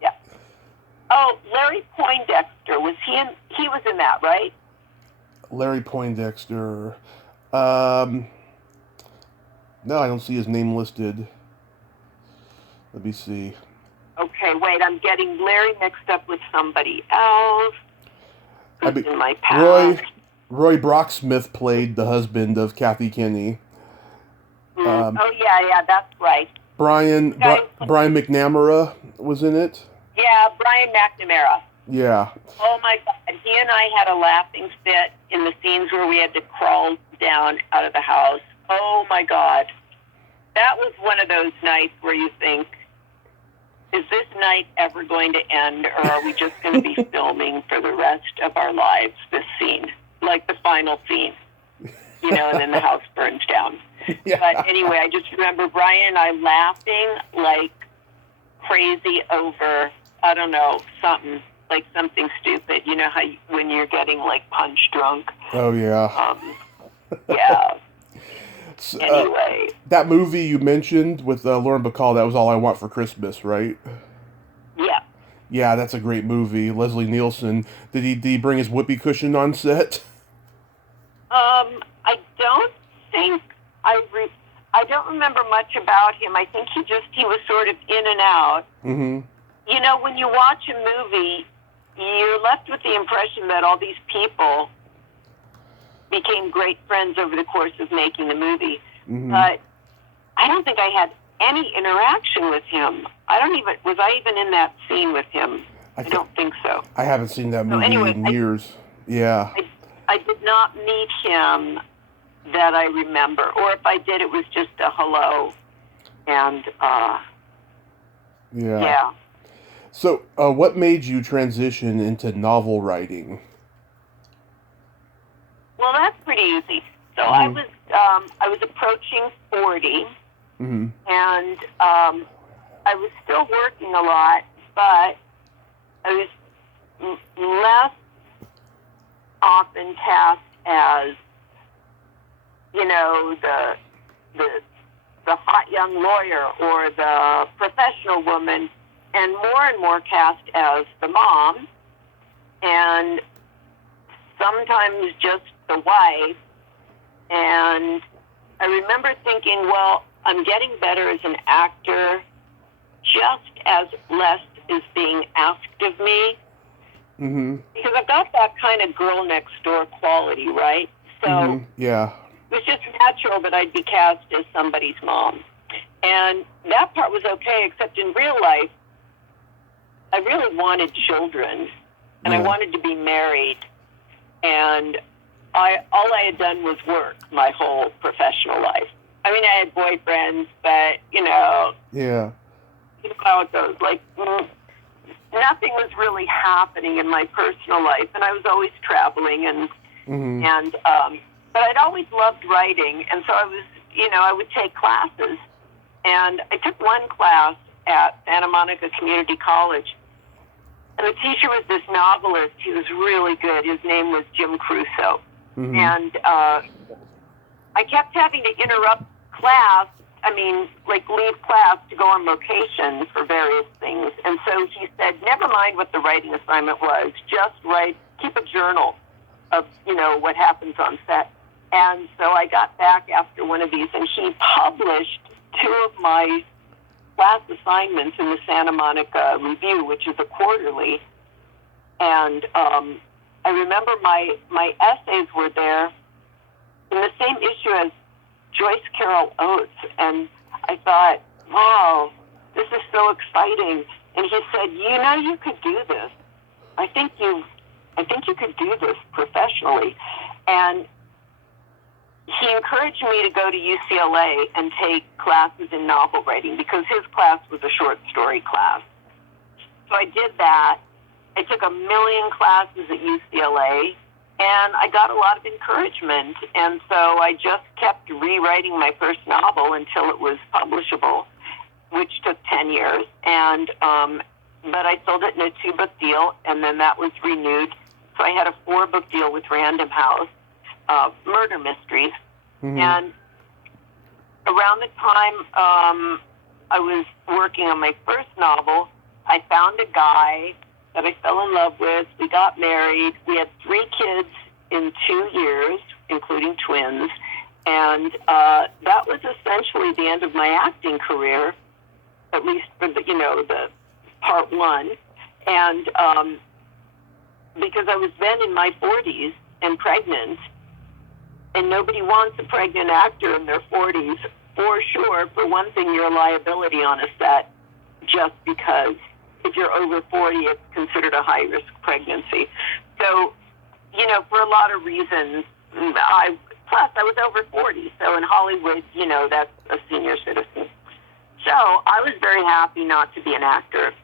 Yeah. Oh, Larry Poindexter, he was in that, right? Larry Poindexter. No, I don't see his name listed. Let me see. Okay, wait, I'm getting Larry mixed up with somebody else. Who's in my past? Roy Brocksmith played the husband of Kathy Kinney. Oh, yeah, that's right. Brian McNamara was in it. Yeah, Brian McNamara. Yeah. Oh, my God. He and I had a laughing fit in the scenes where we had to crawl down out of the house. Oh, my God. That was one of those nights where you think, is this night ever going to end, or are we just going to be filming for the rest of our lives this scene, like the final scene, and then the house burns down. Yeah. But anyway, I just remember Brian and I laughing like crazy over, I don't know, something stupid. You know how when you're getting like punch drunk. Oh, yeah. Yeah. Anyway. That movie you mentioned with Lauren Bacall, That Was All I Want for Christmas, right? Yeah. Yeah, that's a great movie. Leslie Nielsen. Did he bring his whoopee cushion on set? I don't think I don't remember much about him. I think he was sort of in and out. Mm-hmm. When you watch a movie, you're left with the impression that all these people became great friends over the course of making the movie. Mm-hmm. But I don't think I had any interaction with him. Was I even in that scene with him? I don't think so. I haven't seen that movie in years. Yeah. I did not meet him that I remember. Or if I did, it was just a hello. And, yeah. So, what made you transition into novel writing? Well, that's pretty easy. So I was approaching 40, and I was still working a lot, but I was less often cast as, the hot young lawyer or the professional woman, and more cast as the mom, and sometimes just the wife. And I remember thinking, well, I'm getting better as an actor just as less is being asked of me. Mm-hmm. Because I've got that kind of girl next door quality, right? So yeah, it was just natural that I'd be cast as somebody's mom. And that part was okay, except in real life, I really wanted children, and I wanted to be married. And all I had done was work my whole professional life. I mean, I had boyfriends, but, Yeah. You know how it goes. Like, nothing was really happening in my personal life, and I was always traveling, but I'd always loved writing, and so I would take classes. And I took one class at Santa Monica Community College, and the teacher was this novelist. He was really good. His name was Jim Crusoe. Mm-hmm. And I kept having to interrupt class, leave class to go on location for various things. And so he said, never mind what the writing assignment was, just keep a journal of, what happens on set. And so I got back after one of these, and he published 2 of my class assignments in the Santa Monica Review, which is a quarterly. And I remember my essays were there in the same issue as Joyce Carol Oates, and I thought, wow, this is so exciting. And he said, you could do this. I think you could do this professionally. And he encouraged me to go to UCLA and take classes in novel writing because his class was a short story class. So I did that. I took 1 million classes at UCLA, and I got a lot of encouragement. And so I just kept rewriting my first novel until it was publishable, which took 10 years. And but I sold it in a 2-book deal, and then that was renewed. So I had a 4-book deal with Random House. murder mysteries. Mm-hmm. And around the time I was working on my first novel, I found a guy that I fell in love with. We got married. We had 3 kids in 2 years, including twins. And that was essentially the end of my acting career, at least for the part 1. And because I was then in my 40s and pregnant, and nobody wants a pregnant actor in their 40s, for sure. For one thing, you're a liability on a set, just because if you're over 40, it's considered a high-risk pregnancy. So, for a lot of reasons, plus I was over 40, so in Hollywood, that's a senior citizen. So I was very happy not to be an actor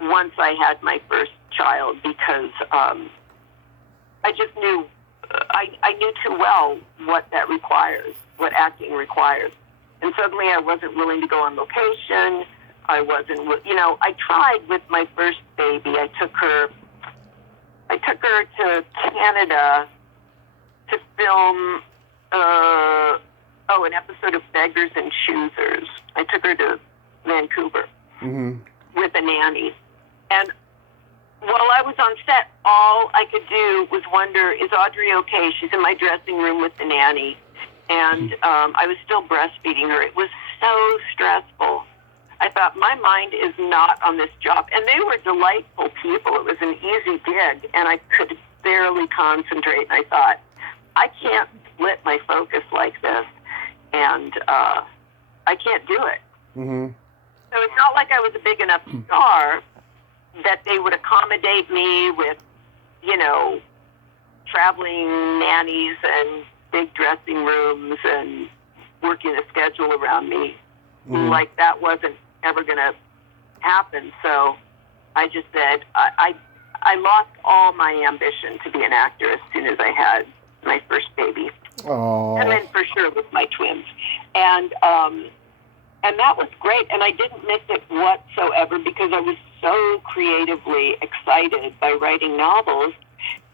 once I had my first child, because I just knew, I knew too well what that requires, what acting requires. And suddenly I wasn't willing to go on location. I wasn't, I tried with my first baby. I took her to Canada to film, an episode of Beggars and Choosers. I took her to Vancouver with a nanny. And while I was on set, all I could do was wonder, is Audrey okay? She's in my dressing room with the nanny. And I was still breastfeeding her. It was so stressful. I thought, my mind is not on this job. And they were delightful people. It was an easy gig, and I could barely concentrate. And I thought, I can't split my focus like this, and I can't do it. Mm-hmm. So it's not like I was a big enough star that they would accommodate me with, traveling nannies and big dressing rooms and working a schedule around me. Mm-hmm. Like, that wasn't ever going to happen. So I just said, I lost all my ambition to be an actor as soon as I had my first baby. Oh. And then for sure with my twins. And that was great. And I didn't miss it whatsoever, because I was so creatively excited by writing novels.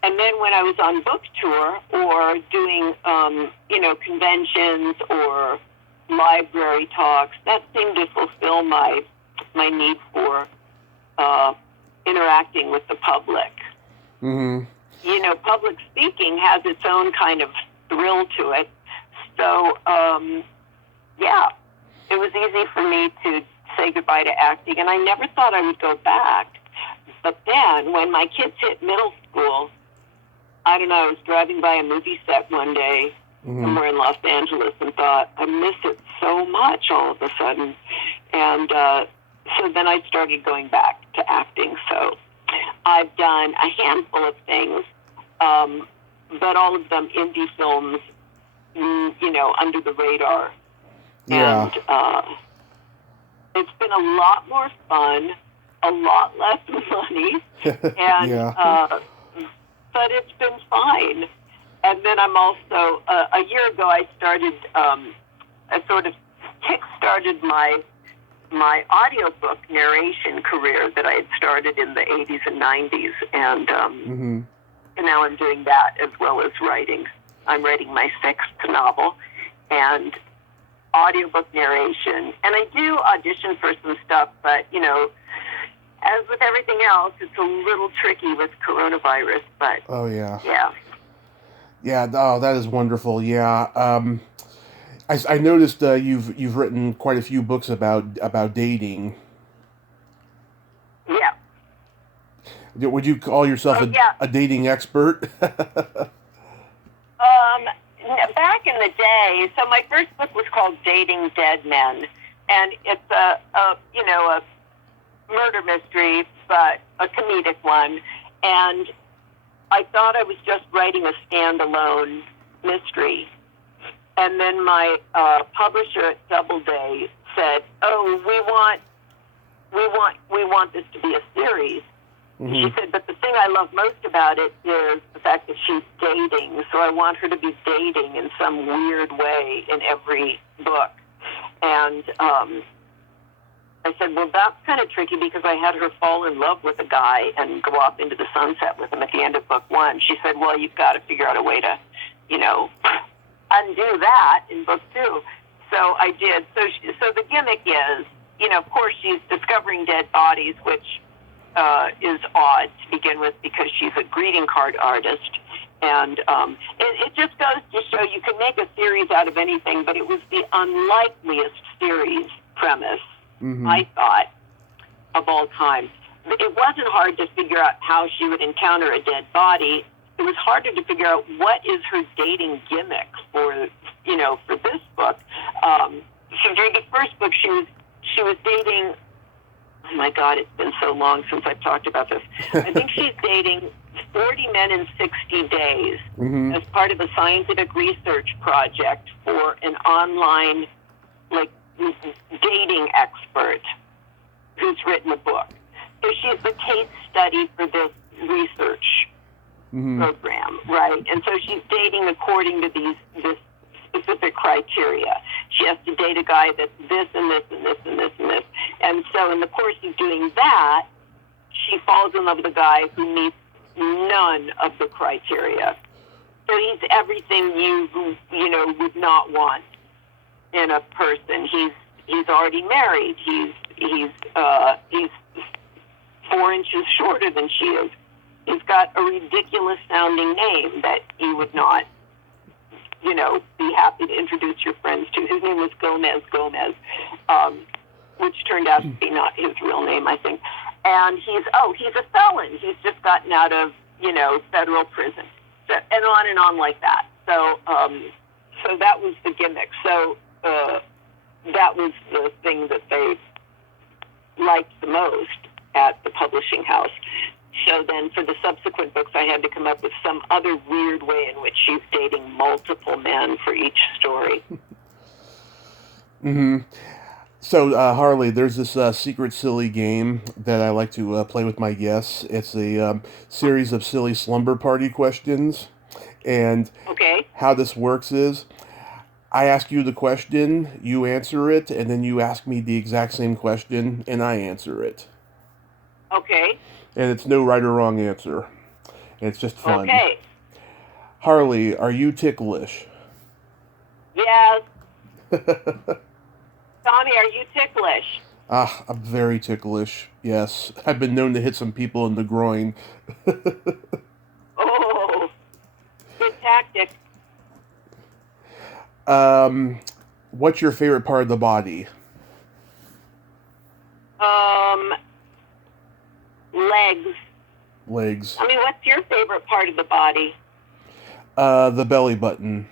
And then when I was on book tour or doing, conventions or library talks, that seemed to fulfill my need for interacting with the public. Mm-hmm. Public speaking has its own kind of thrill to it. So, it was easy for me to say goodbye to acting, and I never thought I would go back. But then, when my kids hit middle school, I don't know, I was driving by a movie set one day somewhere in Los Angeles and thought, I miss it so much all of a sudden. And so then I started going back to acting. So I've done a handful of things, but all of them indie films, under the radar. Yeah. And it's been a lot more fun, a lot less money, and yeah. but it's been fine. And then I'm also, a year ago, I started, I sort of kick-started my audiobook narration career that I had started in the 80s and 90s. And, and now I'm doing that as well as writing. I'm writing my 6th novel and audiobook narration. And I do audition for some stuff, but, as with everything else, it's a little tricky with coronavirus, but... Oh, yeah. Yeah. Yeah, oh, that is wonderful, yeah. I noticed you've written quite a few books about dating. Yeah. Would you call yourself a dating expert? Back in the day, so my first book was called Dating Dead Men, and it's a murder mystery, but a comedic one. And I thought I was just writing a standalone mystery. And then my publisher at Doubleday said, "Oh, we want this to be a series." Mm-hmm. She said, "But the thing I love most about it is the fact that she's dating. So I want her to be dating in some weird way in every book." And I said, "Well, that's kind of tricky because I had her fall in love with a guy and go off into the sunset with him at the end of book 1." She said, "Well, you've got to figure out a way to undo that in book 2. So I did. So the gimmick is, of course, she's discovering dead bodies, which is odd to begin with because she's a greeting card artist. And it just goes to show you can make a series out of anything, but it was the unlikeliest series premise, I thought, of all time. It wasn't hard to figure out how she would encounter a dead body. It was harder to figure out what is her dating gimmick for this book. So during the first book, she was dating. Oh my God, it's been so long since I've talked about this. I think she's dating 40 men in 60 days as part of a scientific research project for an online, dating expert who's written a book. So she's the case study for this research program, right? And so she's dating according to this specific criteria. She has to date a guy that's this and this and this and this and this. And so in the course of doing that, she falls in love with a guy who meets none of the criteria. So he's everything you would not want in a person. He's already married. He's 4 inches shorter than she is. He's got a ridiculous sounding name that you would not, be happy to introduce your friends to. His name was Gomez, which turned out to be not his real name, I think. And he's a felon. He's just gotten out of, federal prison. So, and on like that. So that was the gimmick. So that was the thing that they liked the most at the publishing house. So then for the subsequent books, I had to come up with some other weird way in which she's dating multiple men for each story. So, Harley, there's this secret silly game that I like to play with my guests. It's a series of silly slumber party questions. And how this works is I ask you the question, you answer it, and then you ask me the exact same question, and I answer it. Okay. And it's no right or wrong answer. It's just fun. Okay. Harley, are you ticklish? Yes. Tommy, are you ticklish? I'm very ticklish, yes. I've been known to hit some people in the groin. Oh, good tactic. What's your favorite part of the body? Legs. Legs. I mean, what's your favorite part of the body? The belly button.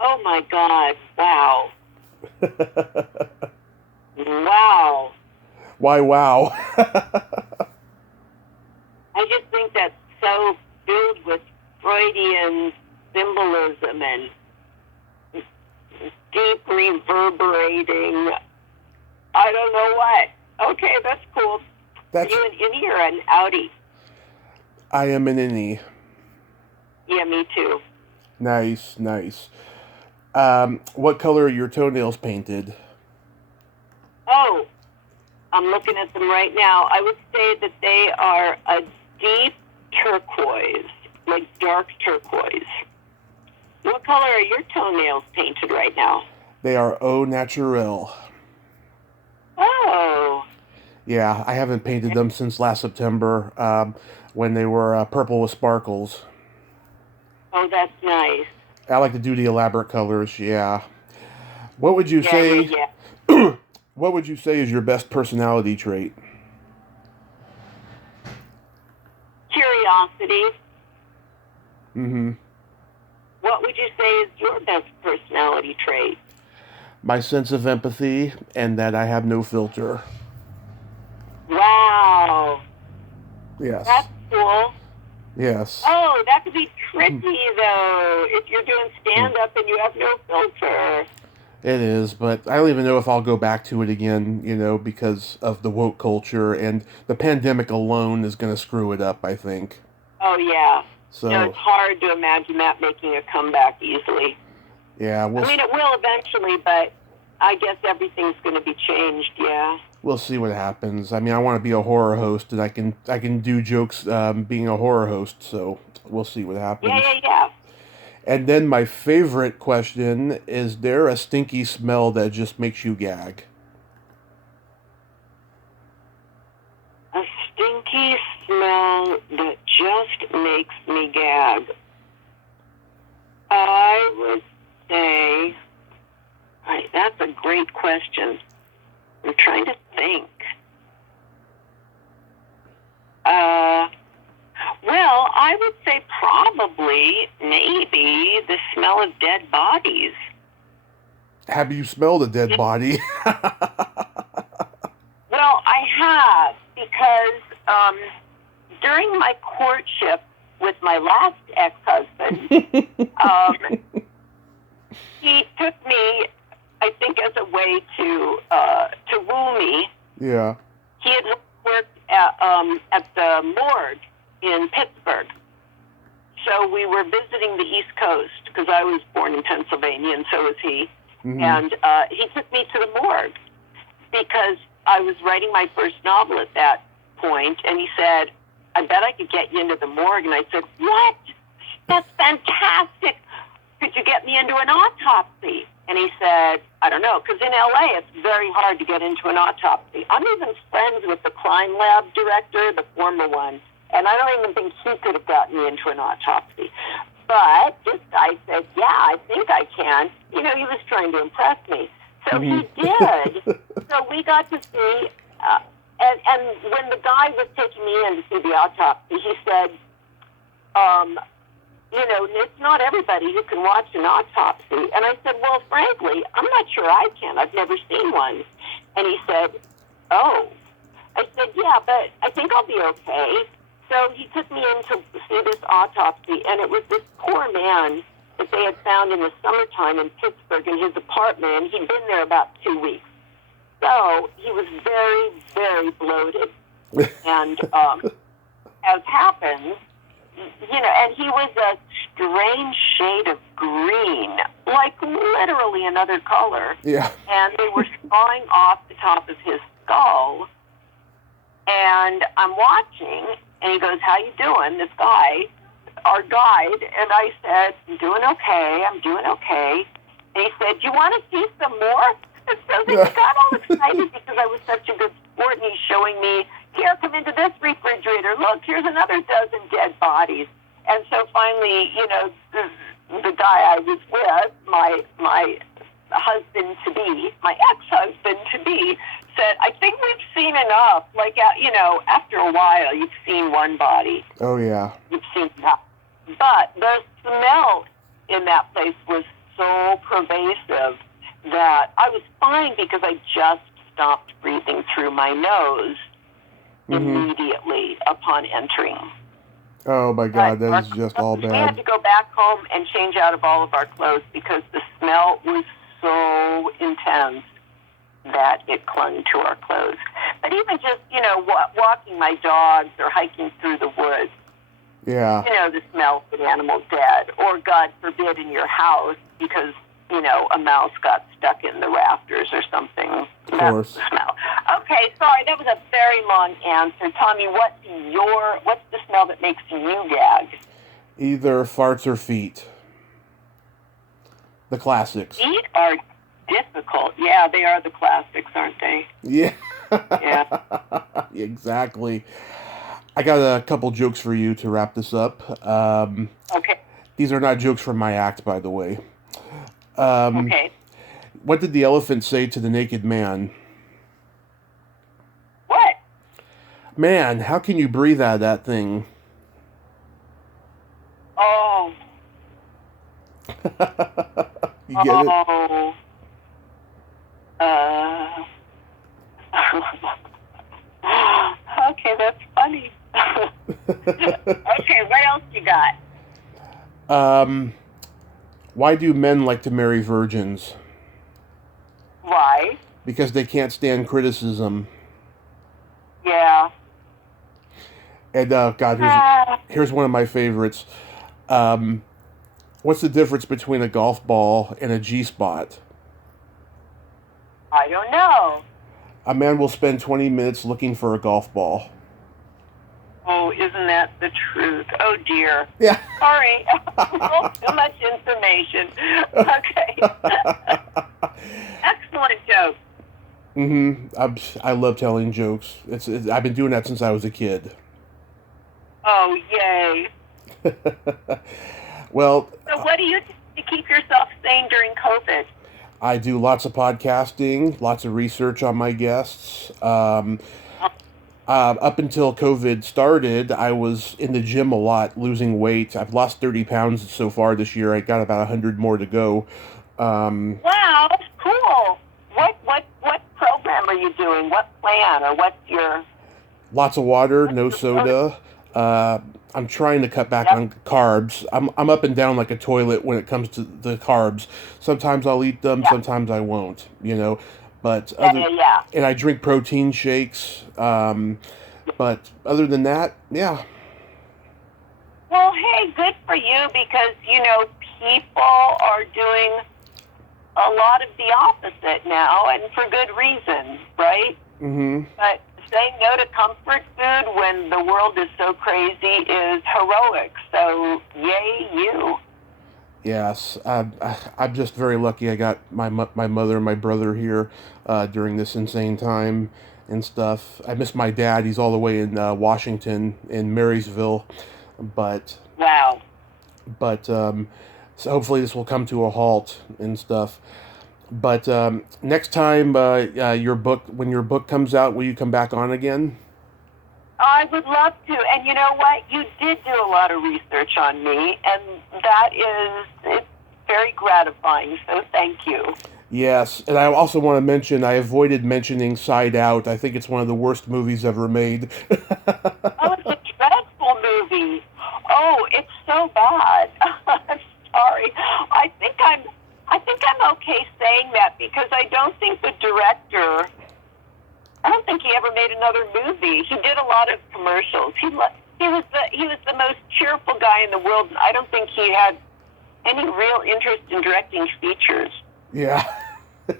Oh my God, wow. Wow. Why wow? I just think that's so filled with Freudian symbolism and deep reverberating, I don't know what. Okay, that's cool. Are you an innie or an outie? I am an innie. Yeah, me too. Nice. What color are your toenails painted? Oh, I'm looking at them right now. I would say that they are a deep turquoise, like dark turquoise. What color are your toenails painted right now? They are au naturel. Oh. Yeah, I haven't painted them since last September, when they were purple with sparkles. Oh, that's nice. I like to do the elaborate colors, yeah. What would you say? Yeah. What would you say is your best personality trait? Curiosity. Mm-hmm. What would you say is your best personality trait? My sense of empathy and that I have no filter. Wow. Yes. That's cool. Yes. Oh, that could be tricky, though, if you're doing stand-up and you have no filter. It is, but I don't even know if I'll go back to it again, because of the woke culture, and the pandemic alone is going to screw it up, I think. Oh, yeah. So, it's hard to imagine that making a comeback easily. Yeah. I mean, it will eventually, but I guess everything's going to be changed, yeah. We'll see what happens. I mean, I want to be a horror host, and I can do jokes being a horror host, so we'll see what happens. Yeah. And then my favorite question, is there a stinky smell that just makes you gag? A stinky smell that just makes me gag. I would say, that's a great question. I'm trying to think. Well, I would say probably, maybe, the smell of dead bodies. Have you smelled a dead body? Well, I have, because during my courtship with my last ex-husband, he took me, I think, as a way to woo me. Yeah. He had worked at the morgue in Pittsburgh. So we were visiting the East Coast, because I was born in Pennsylvania, and so was he. Mm-hmm. And he took me to the morgue, because I was writing my first novel at that point, and he said, I bet I could get you into the morgue. And I said, what? That's fantastic. Could you get me into an autopsy? And he said, I don't know, because in L.A. it's very hard to get into an autopsy. I'm even friends with the crime lab director, the former one, and I don't even think he could have gotten me into an autopsy. But this guy said, yeah, I think I can. You know, he was trying to impress me. So he did. So we got to see, and when the guy was taking me in to see the autopsy, he said, you know, it's not everybody who can watch an autopsy. And I said, well, frankly, I'm not sure I can. I've never seen one. And he said, oh. I said, yeah, but I think I'll be okay. So he took me in to see this autopsy, and it was this poor man that they had found in the summertime in Pittsburgh in his apartment, and he'd been there about 2 weeks. So he was very, very bloated. And as happens, you know, and he was a strange shade of green, like literally another color. Yeah. And they were sawing off the top of his skull. And I'm watching, and he goes, how you doing? This guy, our guide. And I said, I'm doing okay. And he said, do you want to see some more? And so then he got all excited because I was such a good sport, and he's showing me, here, come into this refrigerator. Look, here's another dozen dead bodies. And so finally, you know, the guy I was with, my husband-to-be, my ex-husband-to-be, said, I think we've seen enough. Like, you know, after a while, you've seen one body. Oh, yeah. You've seen enough. But the smell in that place was so pervasive that I was fine because I just stopped breathing through my nose immediately upon entering. Oh, my God, that is just all bad. We had to go back home and change out of all of our clothes because the smell was so intense that it clung to our clothes. But even just, you know, walking my dogs or hiking through the woods, yeah, you know, the smell of an animal dead, or God forbid in your house because, you know, a mouse got stuck in the rafters or something. Of course. That's the smell. Okay, sorry, that was a very long answer. Tommy, what's the smell that makes you gag? Either farts or feet. The classics. Feet are difficult. Yeah, they are the classics, aren't they? Yeah. Yeah. Exactly. I got a couple jokes for you to wrap this up. Okay. These are not jokes from my act, by the way. Okay. What did the elephant say to the naked man? What? Man, how can you breathe out of that thing? Oh. You get it? Okay, that's funny. Okay, what else you got? Why do men like to marry virgins? Why? Because they can't stand criticism. Yeah. And, God, here's one of my favorites. What's the difference between a golf ball and a G-spot? I don't know. A man will spend 20 minutes looking for a golf ball. Oh, isn't that the truth? Oh, dear. Yeah. Sorry. Too much information. Okay. Excellent joke. I love telling jokes. I've been doing that since I was a kid. Oh, yay. Well, So what do you do to keep yourself sane during COVID? I do lots of podcasting, lots of research on my guests. Up until COVID started, I was in the gym a lot, losing weight. I've lost 30 pounds so far this year. I got about 100 more to go. Wow, cool. What program are you doing? What plan, or what's your... Lots of water, no soda. I'm trying to cut back on carbs. I'm up and down like a toilet when it comes to the carbs. Sometimes I'll eat them, sometimes I won't, But and I drink protein shakes. But other than that, yeah. Well, hey, good for you, because, people are doing a lot of the opposite now, and for good reason, right? But saying no to comfort food when the world is so crazy is heroic. So, yay, you. Yes, I'm just very lucky. I got my mother and my brother here during this insane time and stuff. I miss my dad. He's all the way in Washington, in Marysville, but wow. But so hopefully this will come to a halt and stuff. But next time when your book comes out, will you come back on again? I would love to. And you know what? You did do a lot of research on me, and it's very gratifying. So thank you. Yes, and I also want to mention, I avoided mentioning Side Out. I think it's one of the worst movies ever made. Oh, it's a dreadful movie. Oh, it's so bad. I'm sorry. I think I'm okay saying that, because I don't think the director, I don't think he ever made another movie. He did a lot of commercials. He was the most cheerful guy in the world, and I don't think he had any real interest in directing features. Yeah,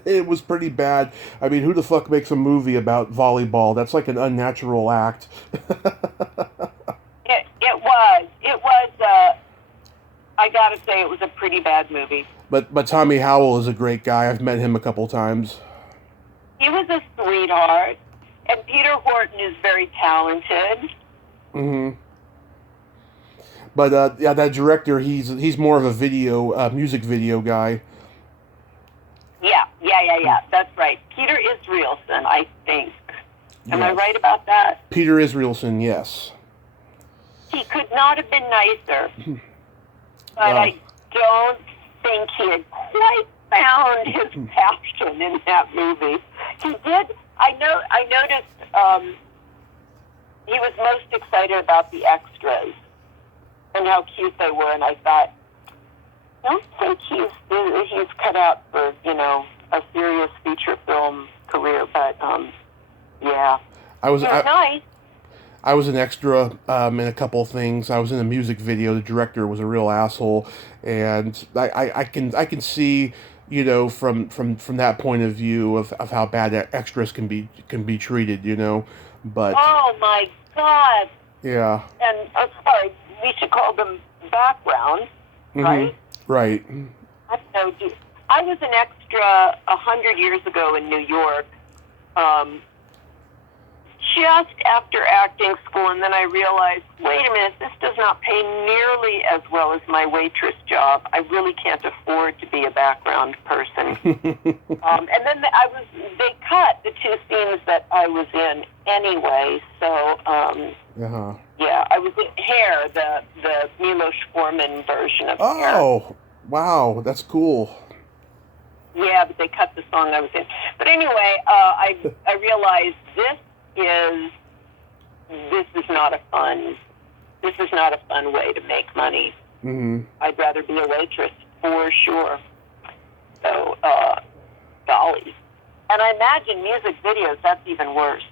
it was pretty bad. I mean, who the fuck makes a movie about volleyball? That's like an unnatural act. It was. I gotta say, it was a pretty bad movie. But Tommy Howell is a great guy. I've met him a couple times. He was a sweetheart, and Peter Horton is very talented. But that director, he's more of a music video guy. Yeah. That's right. Peter Israelson, I think. Am I right about that? Peter Israelson, yes. He could not have been nicer. But I don't think he had quite found his passion in that movie. He did. I noticed he was most excited about the extras and how cute they were, and I thought, I don't think he's cut out for a serious feature film career. But yeah, he was nice. I was an extra in a couple of things. I was in a music video. The director was a real asshole, and I can see, from that point of view of how bad extras can be treated, But oh my God. Yeah. And sorry, we should call them background, right? Right. I was an extra 100 years ago in New York. Just after acting school, and then I realized, wait a minute, this does not pay nearly as well as my waitress job. I really can't afford to be a background person. And then they cut the two scenes that I was in anyway, so, yeah, I was in Hair, the Milos Forman version of Hair. Oh, wow, that's cool. Yeah, but they cut the song I was in. But anyway, I realized this is not a fun way to make money. I'd rather be a waitress for sure. So, golly. And I imagine music videos, that's even worse.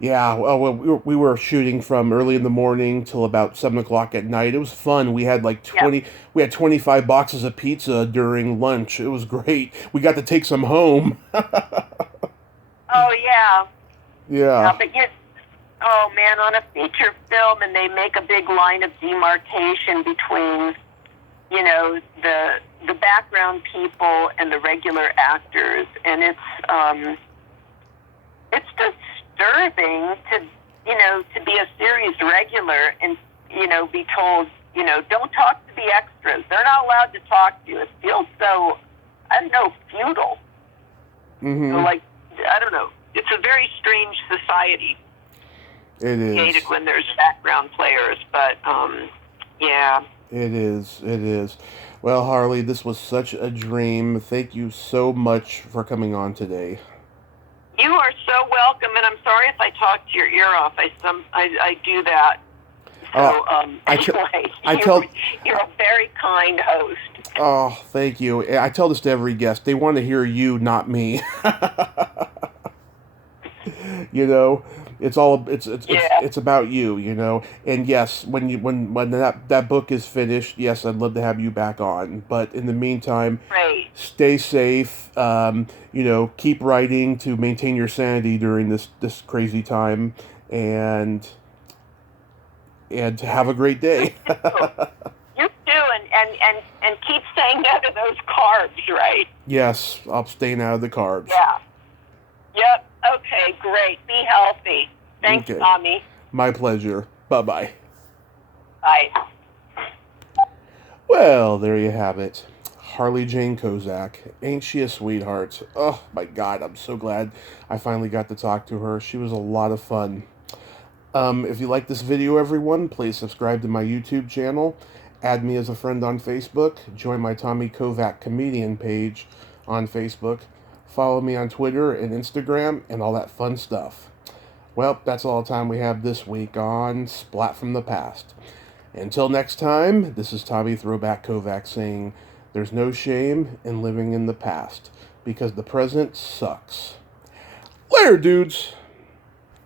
Yeah, well, we were shooting from early in the morning till about 7 o'clock at night. It was fun. We had we had 25 boxes of pizza during lunch. It was great. We got to take some home. Oh, yeah. Yeah. But oh man, on a feature film, and they make a big line of demarcation between, you know, the background people and the regular actors, and it's disturbing to, you know, to be a series regular and, you know, be told, you know, don't talk to the extras. They're not allowed to talk to you. It feels so, I don't know, feudal. Mm-hmm. So, like, I don't know. It's a very strange society. It is. Created when there's background players, but, yeah. It is. It is. Well, Harley, this was such a dream. Thank you so much for coming on today. You are so welcome, and I'm sorry if I talked your ear off. I do that. So, anyway, you're a very kind host. Oh, thank you. I tell this to every guest. They want to hear you, not me. You know, it's about you, you know. And yes, when that book is finished, yes, I'd love to have you back on. But in the meantime, right. Stay safe. You know, keep writing to maintain your sanity during this crazy time, and have a great day. You too, and keep saying no to those carbs, right? Yes, I'm staying out of the carbs. Yeah. Yep. Okay, great. Be healthy. Thanks, okay. Tommy. My pleasure. Bye-bye. Bye. Well, there you have it. Harley Jane Kozak. Ain't she a sweetheart? Oh, my God. I'm so glad I finally got to talk to her. She was a lot of fun. If you like this video, everyone, please subscribe to my YouTube channel. Add me as a friend on Facebook. Join my Tommy Kovac comedian page on Facebook. Follow me on Twitter and Instagram and all that fun stuff. Well, that's all the time we have this week on Splat from the Past. Until next time, this is Tommy Throwback Kovac saying, there's no shame in living in the past, because the present sucks. Later, dudes!